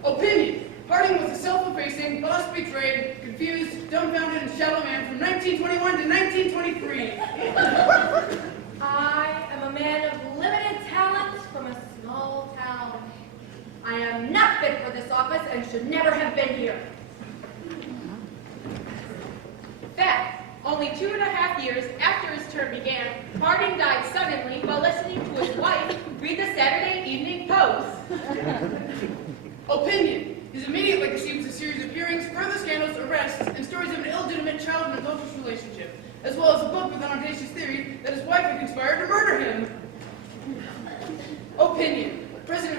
Opinion. Harding was a self-effacing, lost-betrayed, confused, dumbfounded, and shallow man from 1921 to 1923. I am a man of limited talent from a small town. I am not fit for this office and should never have been here. Fact. Only 2.5 years after his term began, Harding died suddenly while listening to his wife read the Saturday Evening Post. Opinion. His immediate legacy was a series of hearings, further scandals, arrests, and stories of an illegitimate child and adulterous relationship, as well as a book with an audacious theory that his wife had conspired to murder him.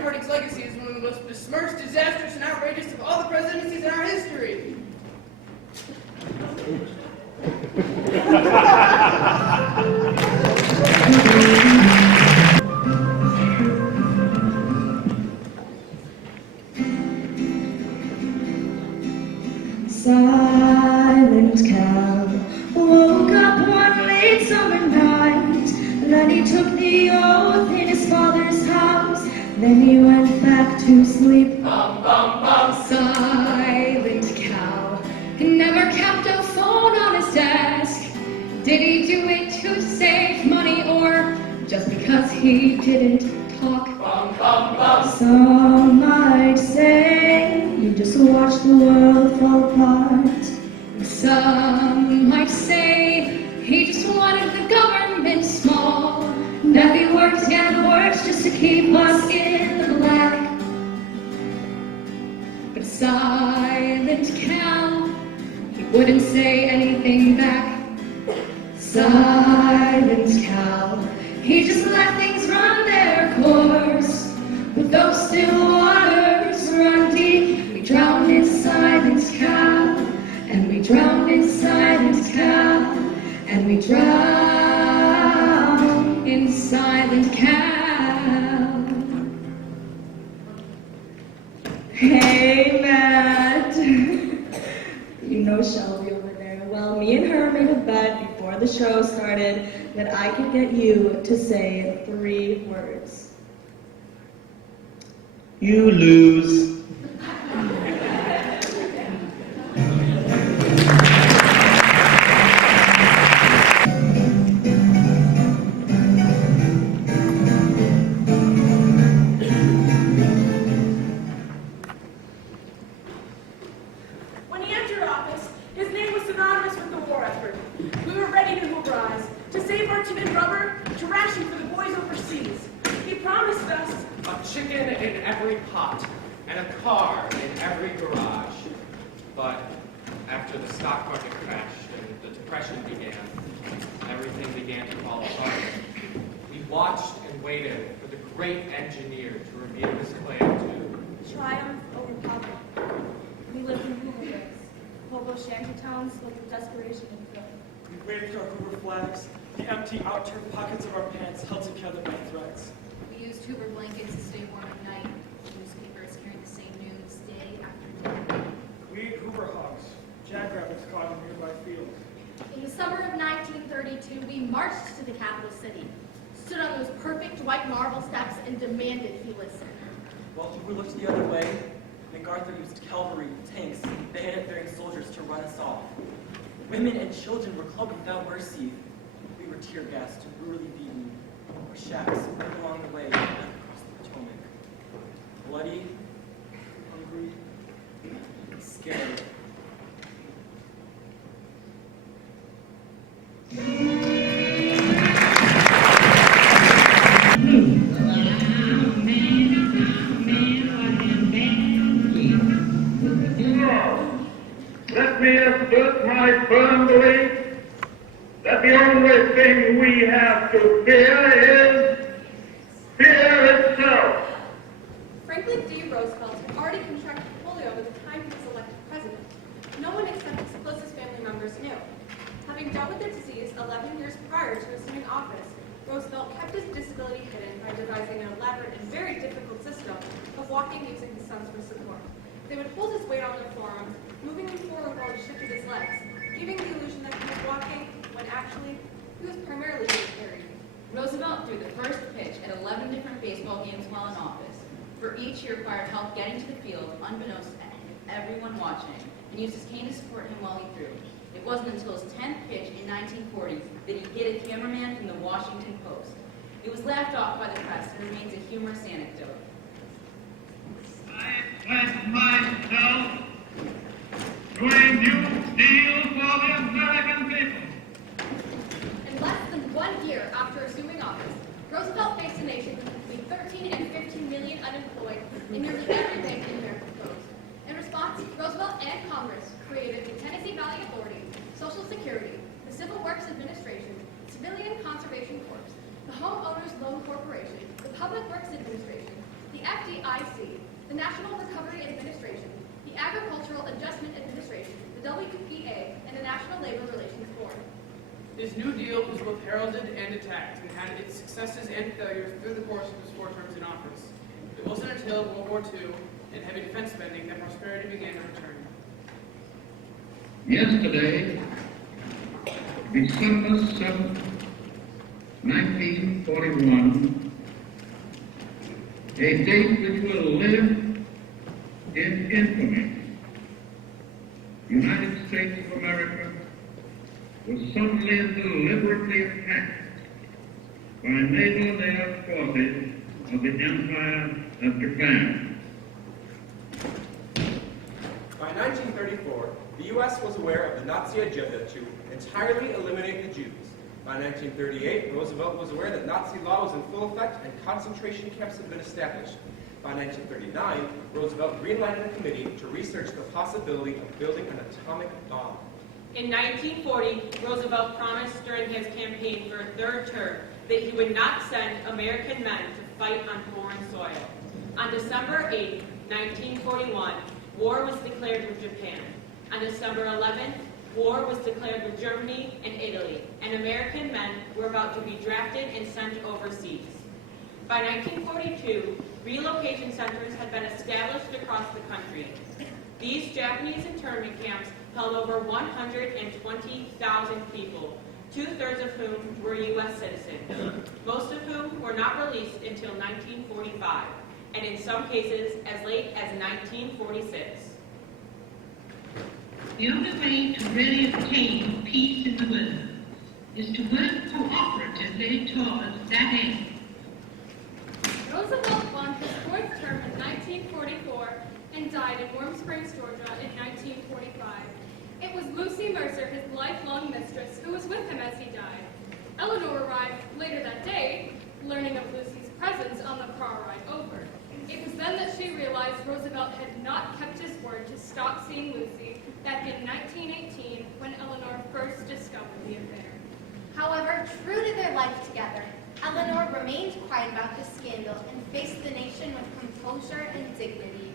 Harding's legacy is one of the most besmirched, disastrous, and outrageous of all the presidencies in our history. Silent Cal woke up one late summer night. Then he took the oath in his father's house. Then he went back to sleep. Bum, bum, bum. Silent Cal never kept a phone on his desk. Did he do it to save money or just because he didn't talk? Bum, bum, bum. Some might say you just watched the world fall apart. Some might say he just wanted the government small. That he worked and worked just to keep us in the black. But Silent Cal, he wouldn't say anything back. Silent Cal, he just let things run their course. With those still waters run deep, we drowned in Silent Cal, and we drowned in Silent Cal, and we drowned in Silent Cal. Hey, Matt. You know Shelby over there. Well, me and her made a bet before the show started that I could get you to say 3 words. You lose. When he entered office, his name was synonymous with the war effort. We were ready to mobilize, to save our timid rubber, to ration for the boys overseas. He promised us a chicken in every pot and a car in every garage. But after the stock market crashed and the Depression began, everything began to fall apart. We watched and waited for the great engineer to reveal his plan to Triumph over poverty. We lived in Hoover days, hobo shanty towns filled with desperation and filth. We waved our Hoover flags, the empty, outturned pockets of our pants held together by threads. We used Hoover blankets to stay warm at night. Newspapers carried the same news day after day. We ate Hoover hogs, jackrabbits caught in nearby fields. In the summer of 1932, we marched to the capital city, stood on those perfect white marble steps, and demanded he listen. While Hoover looked the other way, MacArthur used cavalry, tanks, bayonet-bearing soldiers to run us off. Women and children were clubbed without mercy. We were tear-gassed and brutally beaten. Our shacks burned along the way back across the Potomac. Bloody, hungry, scared. Let me assert my firm belief that the only thing we have to fear is fear itself. Franklin D. Roosevelt had already contracted polio by the time he was elected president. No one except his closest family members knew. Having dealt with the disease 11 years prior to assuming office, Roosevelt kept his disability hidden by devising an elaborate and very difficult system of walking using his sons for support. They would hold his weight on their forearms, moving him forward while he shifted his legs, giving the illusion that he was walking when actually he was primarily being carried. Roosevelt threw the first pitch at 11 different baseball games while in office. For each, he required help getting to the field, unbeknownst to everyone watching, and used his cane to support him while he threw. It wasn't until his 10th pitch in 1940 that he hit a cameraman from the Washington Post. It was laughed off by the press and remains a humorous anecdote. I pledge myself to a new deal for the American people. In less than 1 year after assuming office, Roosevelt faced a nation with between 13 and 15 million unemployed in nearly every bank in America closed. In response, Roosevelt and Congress created the Tennessee Valley Authority, Social Security, the Civil Works Administration, Civilian Conservation Corps, the Homeowners Loan Corporation, the Public Works Administration, the FDIC, the National Recovery Administration, the Agricultural Adjustment Administration, the WPA, and the National Labor Relations Board. His New Deal was both heralded and attacked, and had its successes and failures through the course of his 4 terms in office. It wasn't until World War II and heavy defense spending that prosperity began to return. Yesterday, December 7th, 1941, a date which will live in infamy. United States of America was suddenly and deliberately attacked by naval and air forces of the Empire of Japan. By 1934, the U.S. was aware of the Nazi agenda to entirely eliminate the Jews. By 1938, Roosevelt was aware that Nazi law was in full effect and concentration camps had been established. By 1939, Roosevelt greenlighted a committee to research the possibility of building an atomic bomb. In 1940, Roosevelt promised during his campaign for a 3rd term that he would not send American men to fight on foreign soil. On December 8, 1941, war was declared with Japan. On December 11th, war was declared with Germany and Italy, and American men were about to be drafted and sent overseas. By 1942, relocation centers had been established across the country. These Japanese internment camps held over 120,000 people, 2/3 of whom were U.S. citizens, most of whom were not released until 1945, and in some cases as late as 1946. The only way to really obtain peace in the world is to work cooperatively towards that aim. Roosevelt won his 4th term in 1944 and died in Warm Springs, Georgia in 1945. It was Lucy Mercer, his lifelong mistress, who was with him as he died. Eleanor arrived later that day, learning of Lucy's presence on the car ride over. It was then that she realized Roosevelt had not kept his word to stop seeing Lucy back in 1918 when Eleanor first discovered the affair. However, true to their life together, Eleanor remained quiet about the scandal and faced the nation with composure and dignity.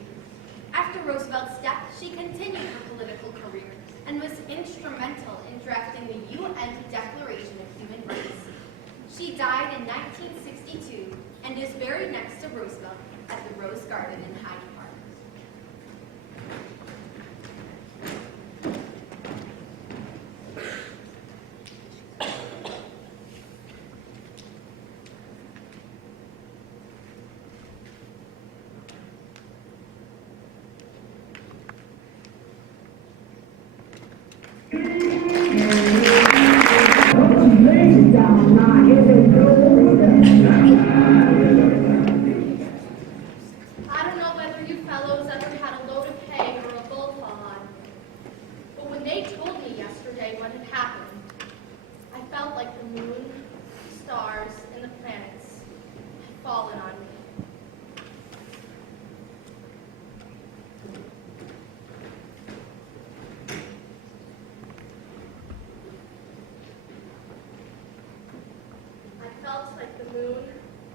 After Roosevelt's death, she continued her political career and was instrumental in drafting the UN Declaration of Human Rights. She died in 1962 and is buried next to Roosevelt at the Rose Garden in Hyde Park. I don't know whether you fellows ever had a load of hay or a bull fall on, but when they told me yesterday what had happened, I felt like the moon, the stars, and the planets had fallen on me. I felt like the moon,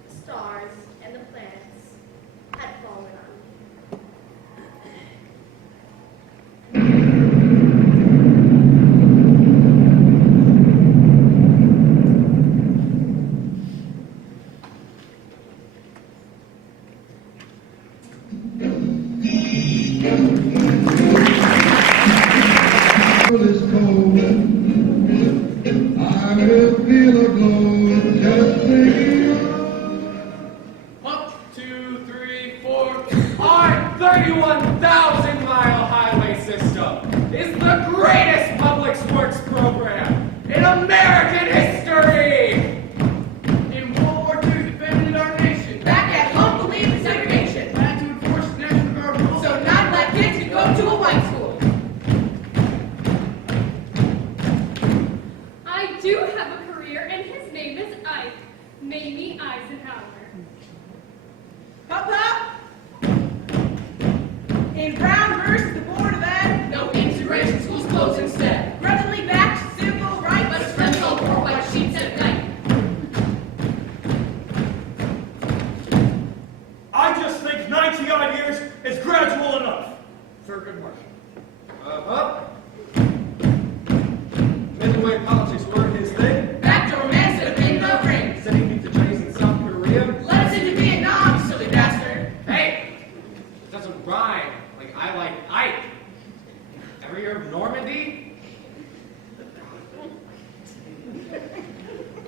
the stars, and the planets had fallen on me. Is cold. I will feel a glow just feel. 1, 2, 3, 4. Our 31,000-mile highway system is the greatest public works program in American history. In World War II, defended our nation. Back at home, believed in segregation. Had to enforce National Guard rules. So non-black kids could go to a white school. I do have a career, and his name is Ike, Mamie Eisenhower. Hop, hop. In Brown versus the Board of Ed, No integration, schools closed instead. grudgingly backed civil rights, But friends all wore white sheets at night. I just Department. Men the way politics were his thing. Backdoor man said a pin no ring. Said he beat the Chinese in South Korea. Let us into Vietnam, you silly bastard. Hey! It doesn't rhyme like I like Ike. Ever hear of Normandy?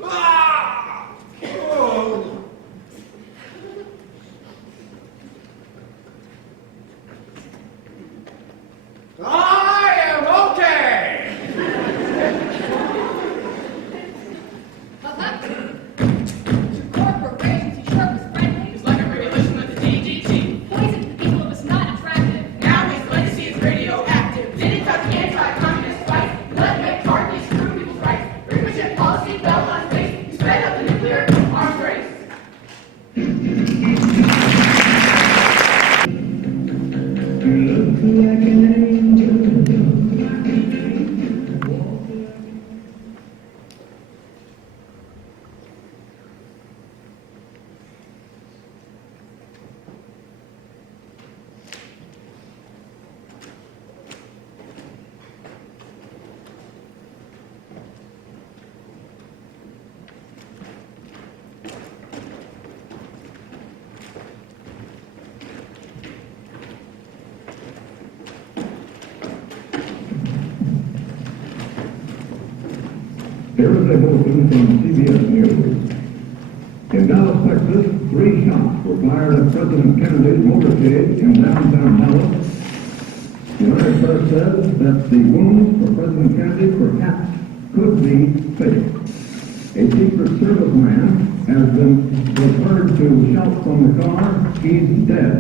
Ah! Oh! I am okay! Corporations, he sure was friendly. It's like a regulation of the DGT. Poison to the people, it was not attractive. Now his legacy is radioactive. Didn't touch anti-communist fight. Let McCarthy screw people's rights. Remission policy fell on face. He sped up the nuclear arms race. Looks like an angel. Here is a bulletin from CBS News. In Dallas, Texas, 3 shots were fired at President Kennedy's motorcade in downtown Dallas. The United Press says that the wounds for President Kennedy perhaps could be fatal. A Secret Service man has been referred to shout from the car, "He's dead."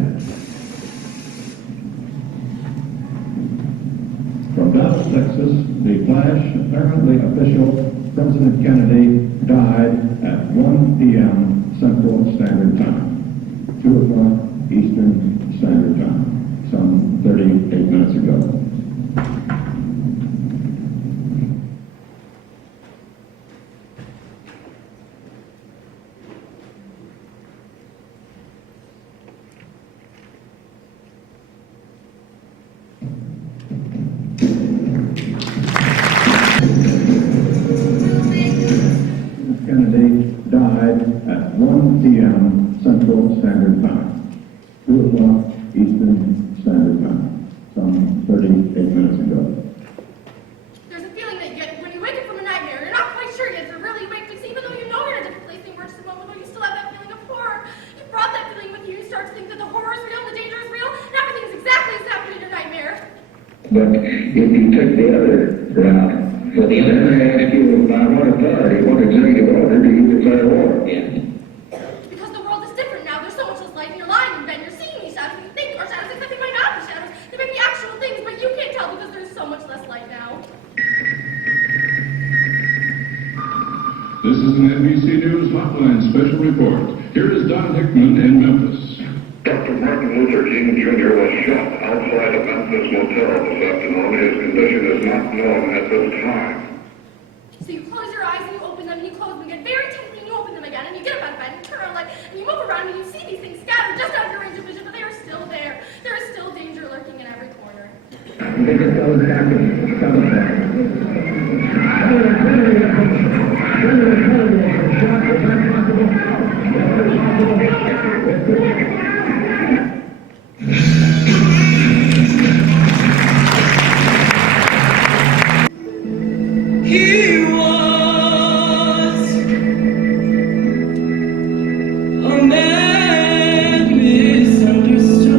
From Dallas, Texas, the flash, apparently official, President Kennedy died at 1 p.m. Central Standard Time, 2 o'clock Eastern Standard Time, some 38 minutes ago. Kennedy died at 1 p.m. Central Standard Time, 2 o'clock Eastern Standard Time, some 38 minutes ago. There's a feeling that you get when you wake up from a nightmare. You're not quite sure yet if you're really awake, because even though you know you're in a different place than you were just a moment ago, you still have that feeling of horror. You brought that feeling with you. You start to think that the horror is real, the danger is real, and everything's exactly as happened in your nightmare. But if you took the other route, then I ask you about what authority, what executive order do you declare war? Because the world is different now. There's so much less light, and you're lying in bed. You're seeing these shadows, and you think are shadows, except they might not be shadows. They might be actual things, but you can't tell because there's so much less light now. This is an NBC News Hotline special report. Here is Don Hickman in Memphis. Dr. Martin Luther King Jr. was shot outside a Memphis motel this afternoon. His condition is not known at this time. So you close your eyes and you open them and you close them again very tightly and you open them again and you get up out of bed and you turn around like and you move around and you see these things scattered just out of your range of vision, but they are still there. There is still danger lurking in every corner. He was a man misunderstood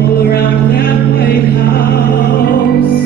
all around that White House.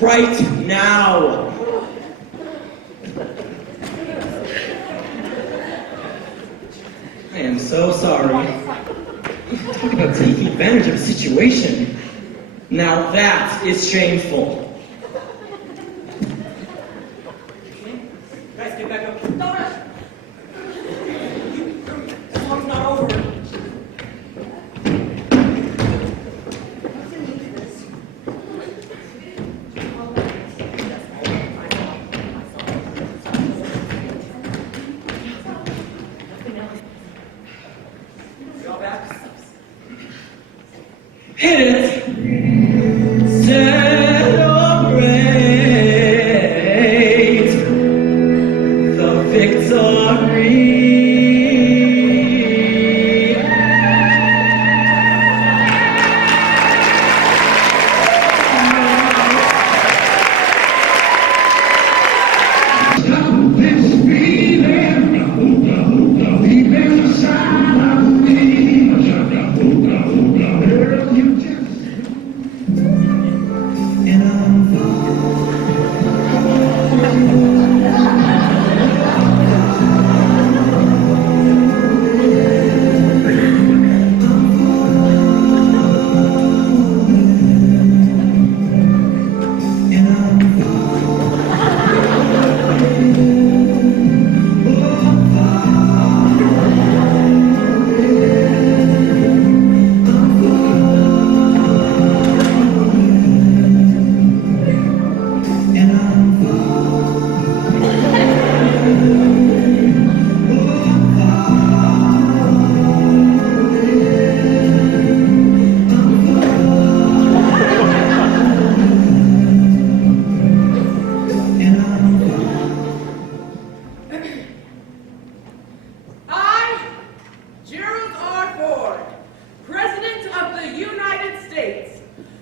Right now. I am so sorry. Talk about taking advantage of a situation. Now that is shameful. Guys, get back up. The song's not over. Hit it! Celebrate the victory! Stop this feeling, deep inside of me. Girl, you just and I'm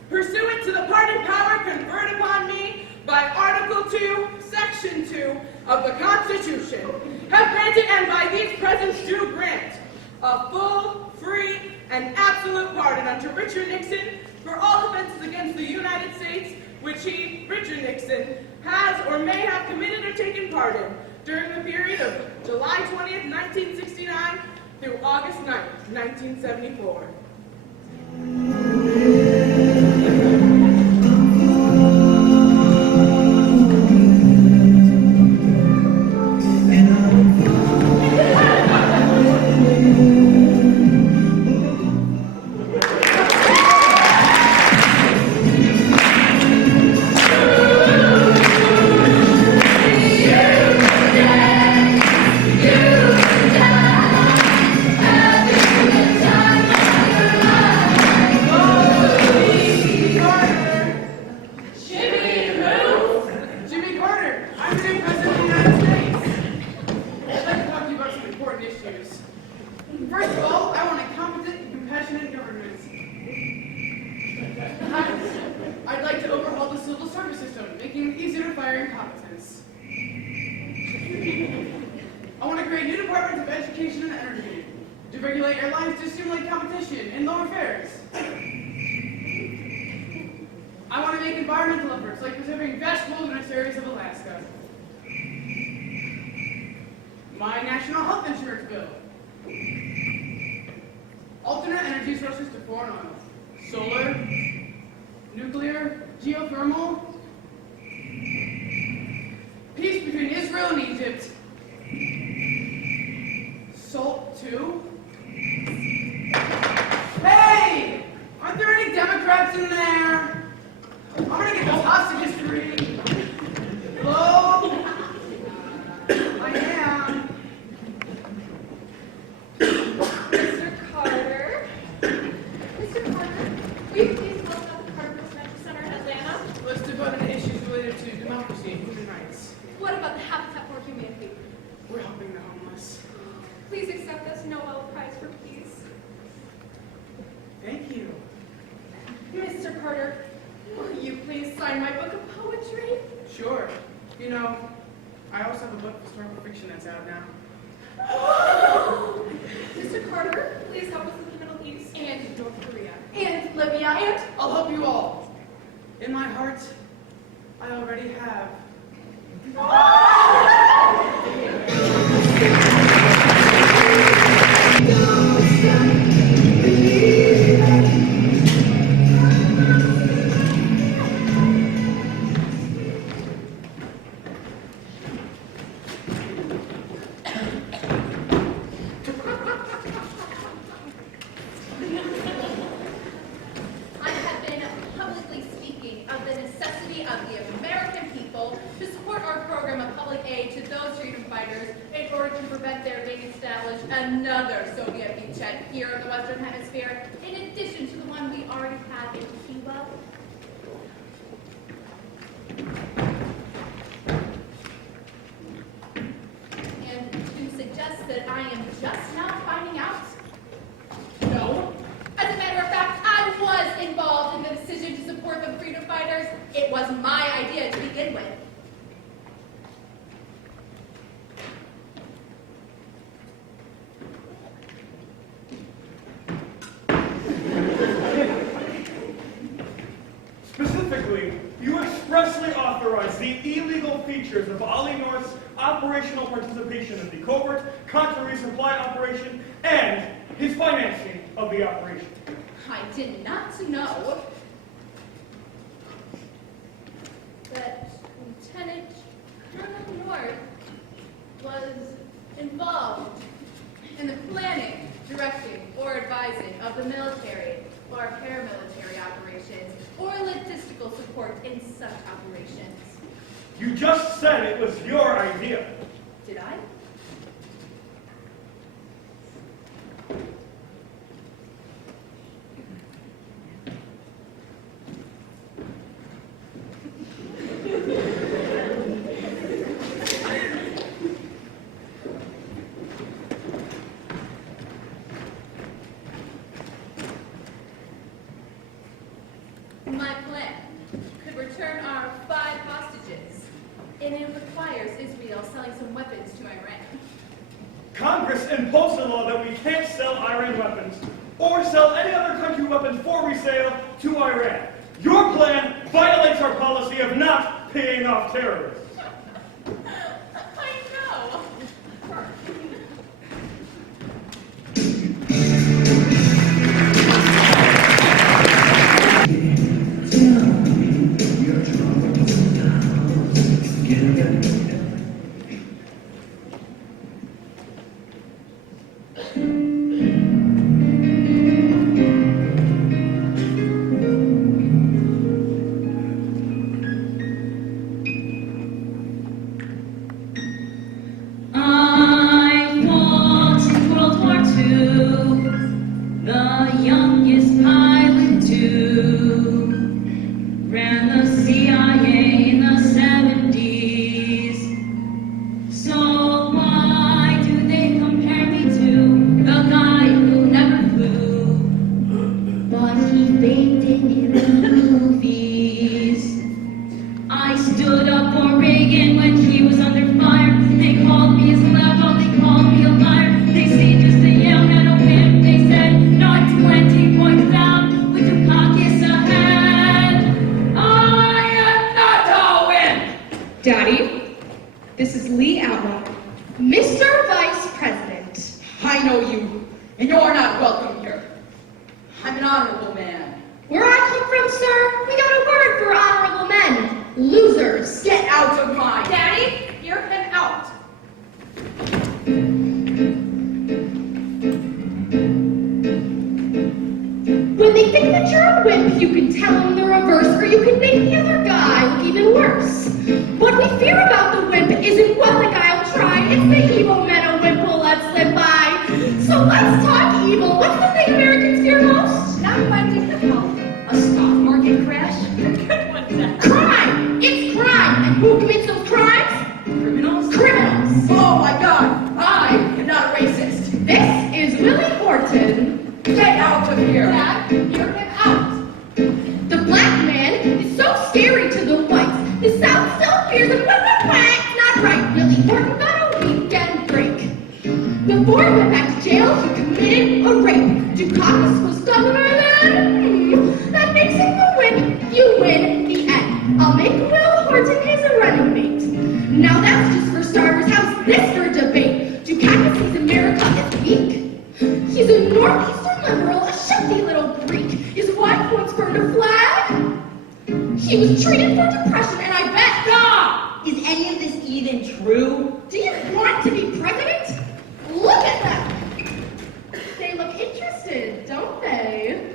pursuant to the party power conferred upon me by Article 2, Section 2 of the Constitution, have granted and by these presents do grant a full, free, and absolute pardon unto Richard Nixon for all offenses against the United States which he, Richard Nixon, has or may have committed or taken part in during the period of July 20th, 1969 through August 9th, 1974. First of all, I want a competent and compassionate government. I'd like to overhaul the civil service system, making it easier to fire incompetents. I want to create new departments of education and energy, to regulate airlines to stimulate competition and lower fares. I want to make environmental efforts like preserving vast wilderness areas of Alaska. My national health insurance bill. Alternate energy sources to foreign oil. Solar, nuclear, geothermal. Peace between Israel and Egypt. SALT 2. Hey! Aren't there any Democrats in there? I'm gonna get this hostages free. Hello? I am. Mr. Carter, will you please welcome the Carter Convention Center in Atlanta? Let's devote to issues related to democracy and human rights. What about the Habitat for Humanity? We're helping the homeless. Please accept this Nobel Prize for Peace. Thank you. Mr. Carter, will you please sign my book of poetry? Sure. You know, I also have a book of historical fiction that's out now. Mr. Carter, please help us with the Middle East and North Korea and Libya and I'll help you all. In my heart, I already have. I have been publicly speaking of the necessity of the American people to support our program of public aid to those freedom fighters in order to prevent their being established another Soviet beachhead here in the Western Hemisphere, in addition to the one we already have in Cuba. And to suggest that I am just now finding out? No. As a matter of fact, I was involved in the decision to support the freedom fighters. It was my idea to begin with. Specifically, you expressly authorize the illegal features of Ali North's operational participation in the covert contra-resupply operation and his financing of the operation. I did not know that Lieutenant Colonel North was involved in the planning, directing, or advising of the military or paramilitary operations or logistical support in such operations. You just said it was your idea. Did I? My plan could return our 5 hostages, and it requires Israel selling some weapons to Iran. Congress imposed a law that we can't sell Iran weapons or sell any other country weapons for resale to Iran. Your plan violates our policy of not paying off terrorists. I know. I fought in World War II, the youngest pilot too. Ran the CIA in the 70s. So why do they compare me to the guy who never flew? But he faked it in the movies. I stood up for Reagan when he was under fire. They called me his level, they called me a liar. They say just a young and a wimp. They said, not 20 points down, with the caucus ahead. I am not a wimp! Daddy, this is Lee Outlaw, Mr. Vice President. I know you, and you're not welcome here. I'm an honorable man. Where I come from, sir, we got a word for honorable men. Losers. Get out of mine. Daddy, you're him out. When they think that you're a wimp, you can tell them the reverse, or you can make the other guy look even worse. What we fear about the wimp isn't what the guy'll try, it's the evil men a wimp will let slip by. So let's talk evil. What's the thing Americans fear most? Not finding the help. A stock market crash? Good one, Dad. Crime! It's crime! And who commits those crimes? Criminals? Criminals! Oh my God! I am not a racist. This is Willie Horton. Get out of here! Dad, you're him out. The black man is so scary to the whites. The South still fears him, but it's not right. Willie Horton got a weekend break. Before he went back to jail, he committed a rape. Dukakis was governor then. That makes him the win. You win the end. I'll make Will Horton shifty little Greek. His wife once burned a flag. She was treated for depression, and I bet... Stop! Is any of this even true? Do you want to be president? Look at them! They look interested, don't they?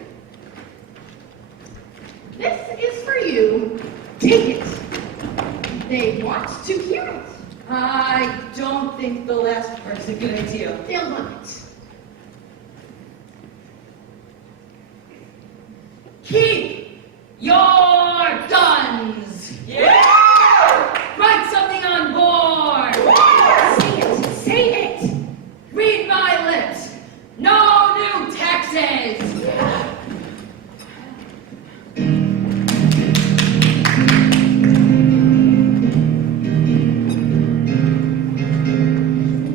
This is for you. Take it. They want to hear it. I don't think the last part's a good idea. They'll love it. Keep your guns! Yeah! Write something on board! Say it! Say it! Read my lips! No new taxes!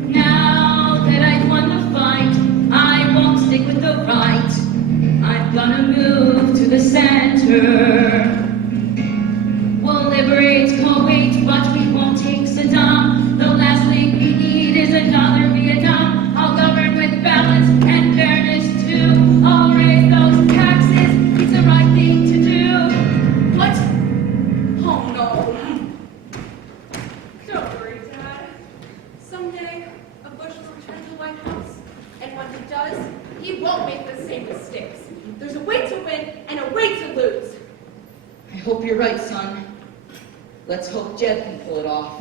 Now that I've won the fight, I won't stick with the right. I'm gonna move to the center. We'll liberate Kuwait, but we won't take Saddam. The last thing we need is another Vietnam. I'll govern with balance and fairness too. I'll raise those taxes, it's the right thing to do. What? Oh no. Don't worry, Dad. Someday, a Bush will return to the White House, and when he does, he won't make the same mistakes. There's a way to win and a way to lose. I hope you're right, son. Let's hope Jed can pull it off.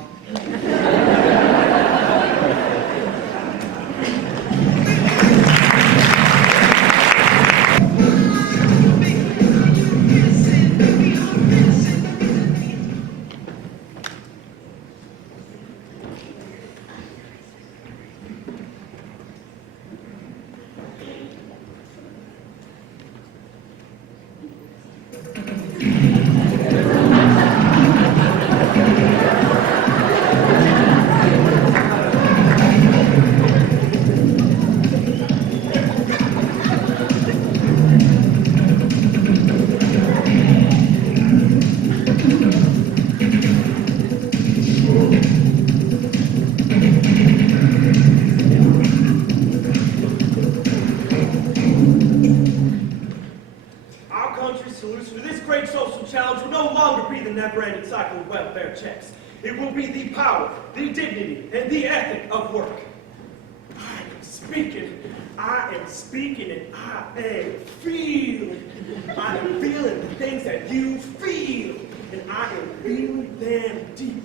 Our country's solution to this great social challenge will no longer be the never-ending cycle of welfare checks. It will be the power, the dignity, and the ethic of work. I am speaking, and I am feeling. I am feeling the things that you feel, and I am feeling them deeply.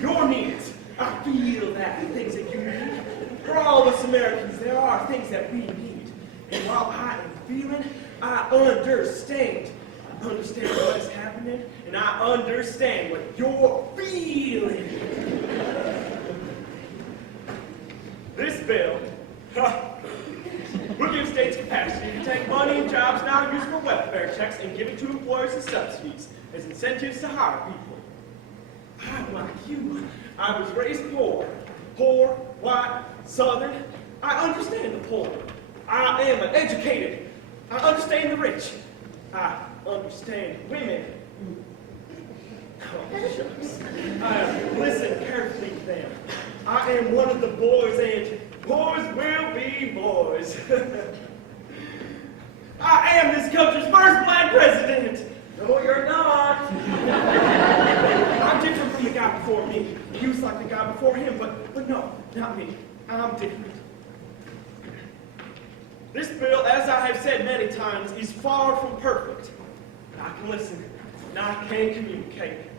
Your needs, I feel that, the things that you need. For all of us Americans, there are things that we need. And while I am feeling, I understand. I understand what is happening, and I understand what you're feeling. This bill will give states capacity to take money and jobs now used for welfare checks and give it to employers as subsidies, as incentives to hire people. I'm like you. I was raised poor. Poor, white, southern. I understand the poor. I am educated. I understand the rich. I understand women. Oh, shucks. Listen carefully to them. I am one of the boys, and boys will be boys. I am this country's first black president. No, you're not. I'm different from the guy before me. He was like the guy before him, but no, not me. I'm different. This bill, as I have said many times, is far from perfect. I can listen, and I can communicate.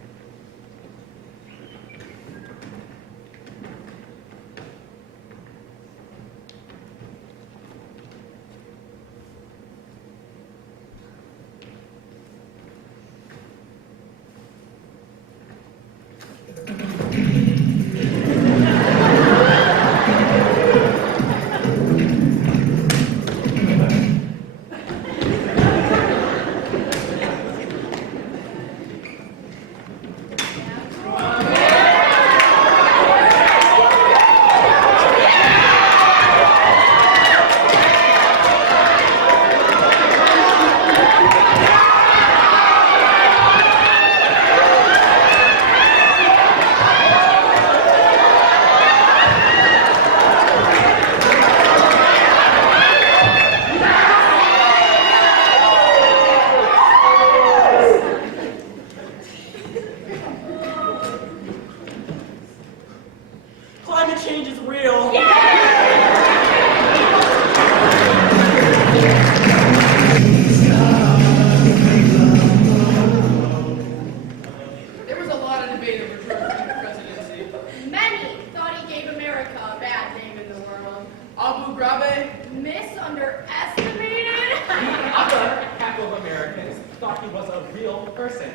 of Americans thought he was a real person.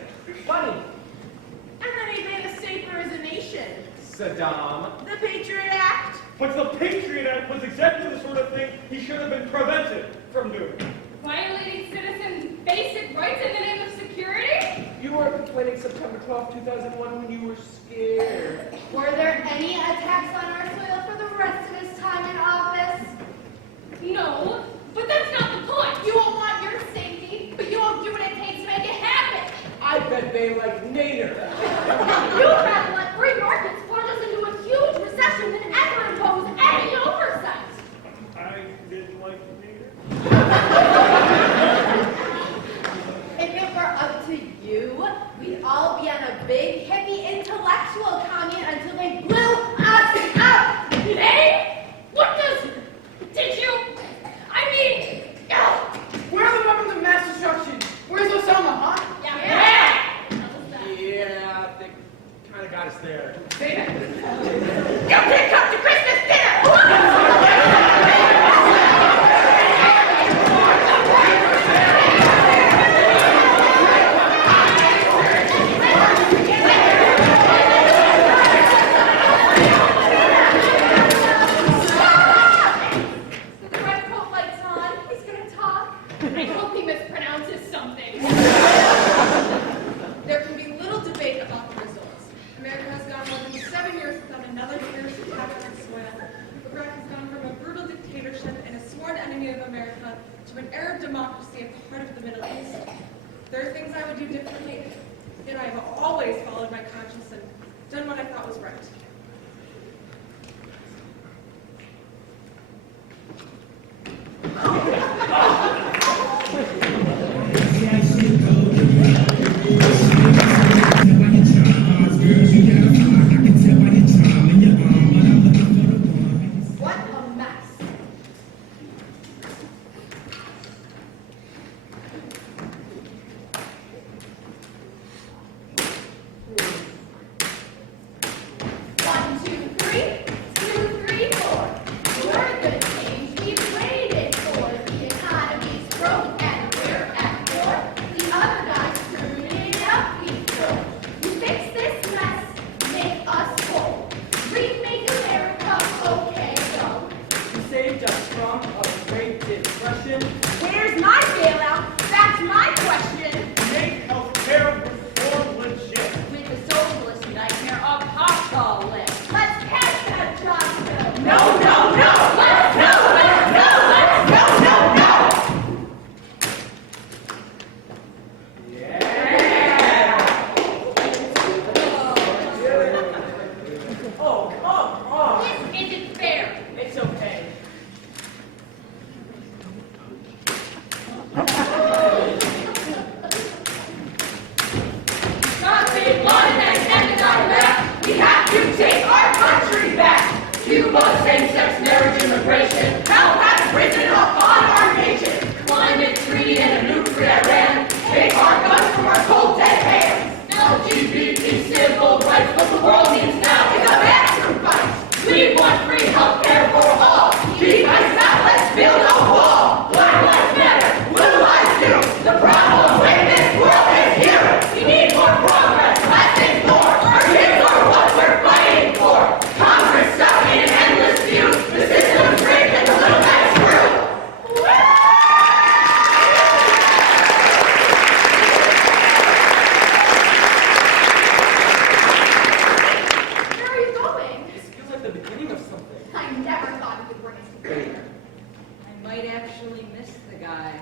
Funny. And then he made us safer as a nation. Saddam. The Patriot Act. But the Patriot Act was exactly the sort of thing he should have been prevented from doing. Violating citizens' basic rights in the name of security? You were complaining September 12, 2001 when you were scared. Were there any attacks on our soil for the rest of his time in office? No, but that's not the point. You won't want your safety, but you won't do what it takes to make it happen. I bet they like Nader. You'd rather let free markets plunge us into a huge recession than ever impose any oversight. I didn't like Nader. If it were up to you, we'd all be on a big, hippie, intellectual commune until they blew us up. Hey, what does... Did you... I mean... Where are the weapons of mass destruction? Where's Osama, huh? Yeah. Yeah, they kind of got us there. Say that. You can't come to Christmas dinner! The red coat light's on. He's gonna talk. I hope he mispronounces something. There can be little debate about the results. America has gone more than 7 years without another terrorist attack on its soil. Iraq has gone from a brutal dictatorship and a sworn enemy of America to an Arab democracy at the heart of the Middle East. There are things I would do differently, yet I have always followed my conscience and done what I thought was right. What a mess. One, two, three. 2, 3, 4. We're the change we've waited for. The economy's broke and we're at war. The other guys screwed it up before. You fix this mess, make us whole. Remake America, okay, go. You saved us from a Great Depression. Where's my bailout? That's my question. Make healthcare reform legit. With the socialist nightmare of hospitalist. Let's pass that job bill. No, no, no! Let's no, let's no, let's no, no, no! Oh, come on. This isn't fair. It's okay. Not big one and ended our left. We have to take our country back. Cuba, same-sex marriage, immigration. Hell has risen upon our nation. Climate treaty and a nuclear Iran. Take our guns from our cold dead hands. LGBT civil rights, what the world needs now is a master fight. We want free healthcare for all. Keep us out, let's build a wall. Black lives matter, blue lives do. The problem with this world is here. We need more progress, less is more. Our kids are what we're fighting for. Congress stuck in endless views. The system's rigged and the little guy's screwed. Where are you going? This feels like the beginning of something. I never thought you could bring us together. I might actually miss the guy.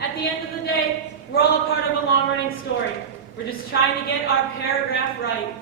At the end of the day, we're all a part of a long-running story. We're just trying to get our paragraph right.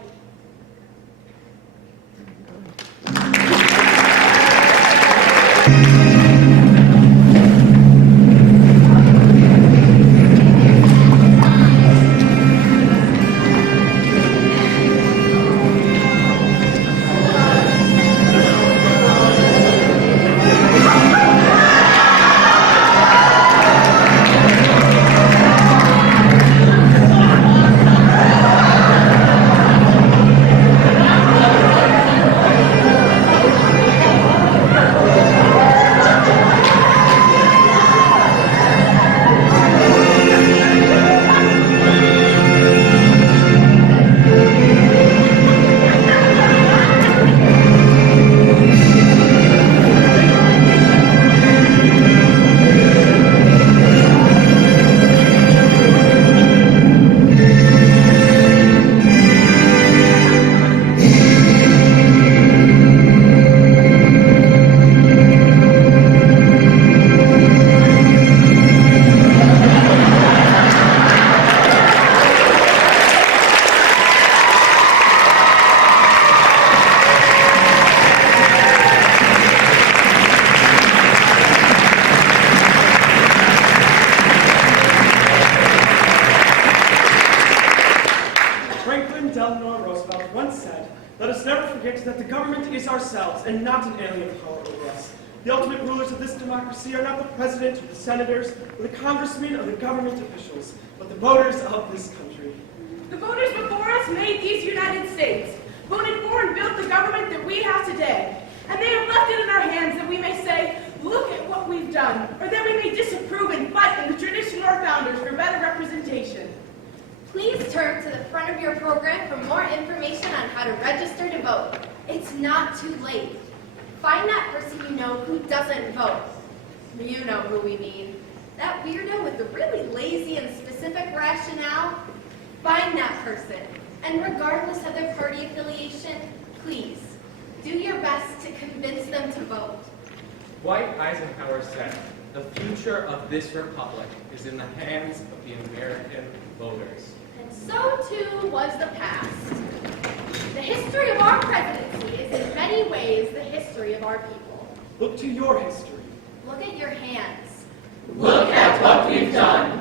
government is ourselves, and not an alien power over us. The ultimate rulers of this democracy are not the president or the senators or the congressmen or the government officials, but the voters of this country. The voters before us made these United States, voted for and built the government that we have today. And they have left it in our hands that we may say, look at what we've done, or that we may disapprove and fight in the tradition of our founders for better representation. Please turn to the front of your program for more information on how to register to vote. It's not too late. Find that person you know who doesn't vote. You know who we mean. That weirdo with the really lazy and specific rationale. Find that person. And regardless of their party affiliation, please, do your best to convince them to vote. Dwight Eisenhower said, "The future of this republic is in the hands of the American voters." And so too was the past. The history of our presidency is in many ways the history of our people. Look to your history. Look at your hands. Look at what we've done.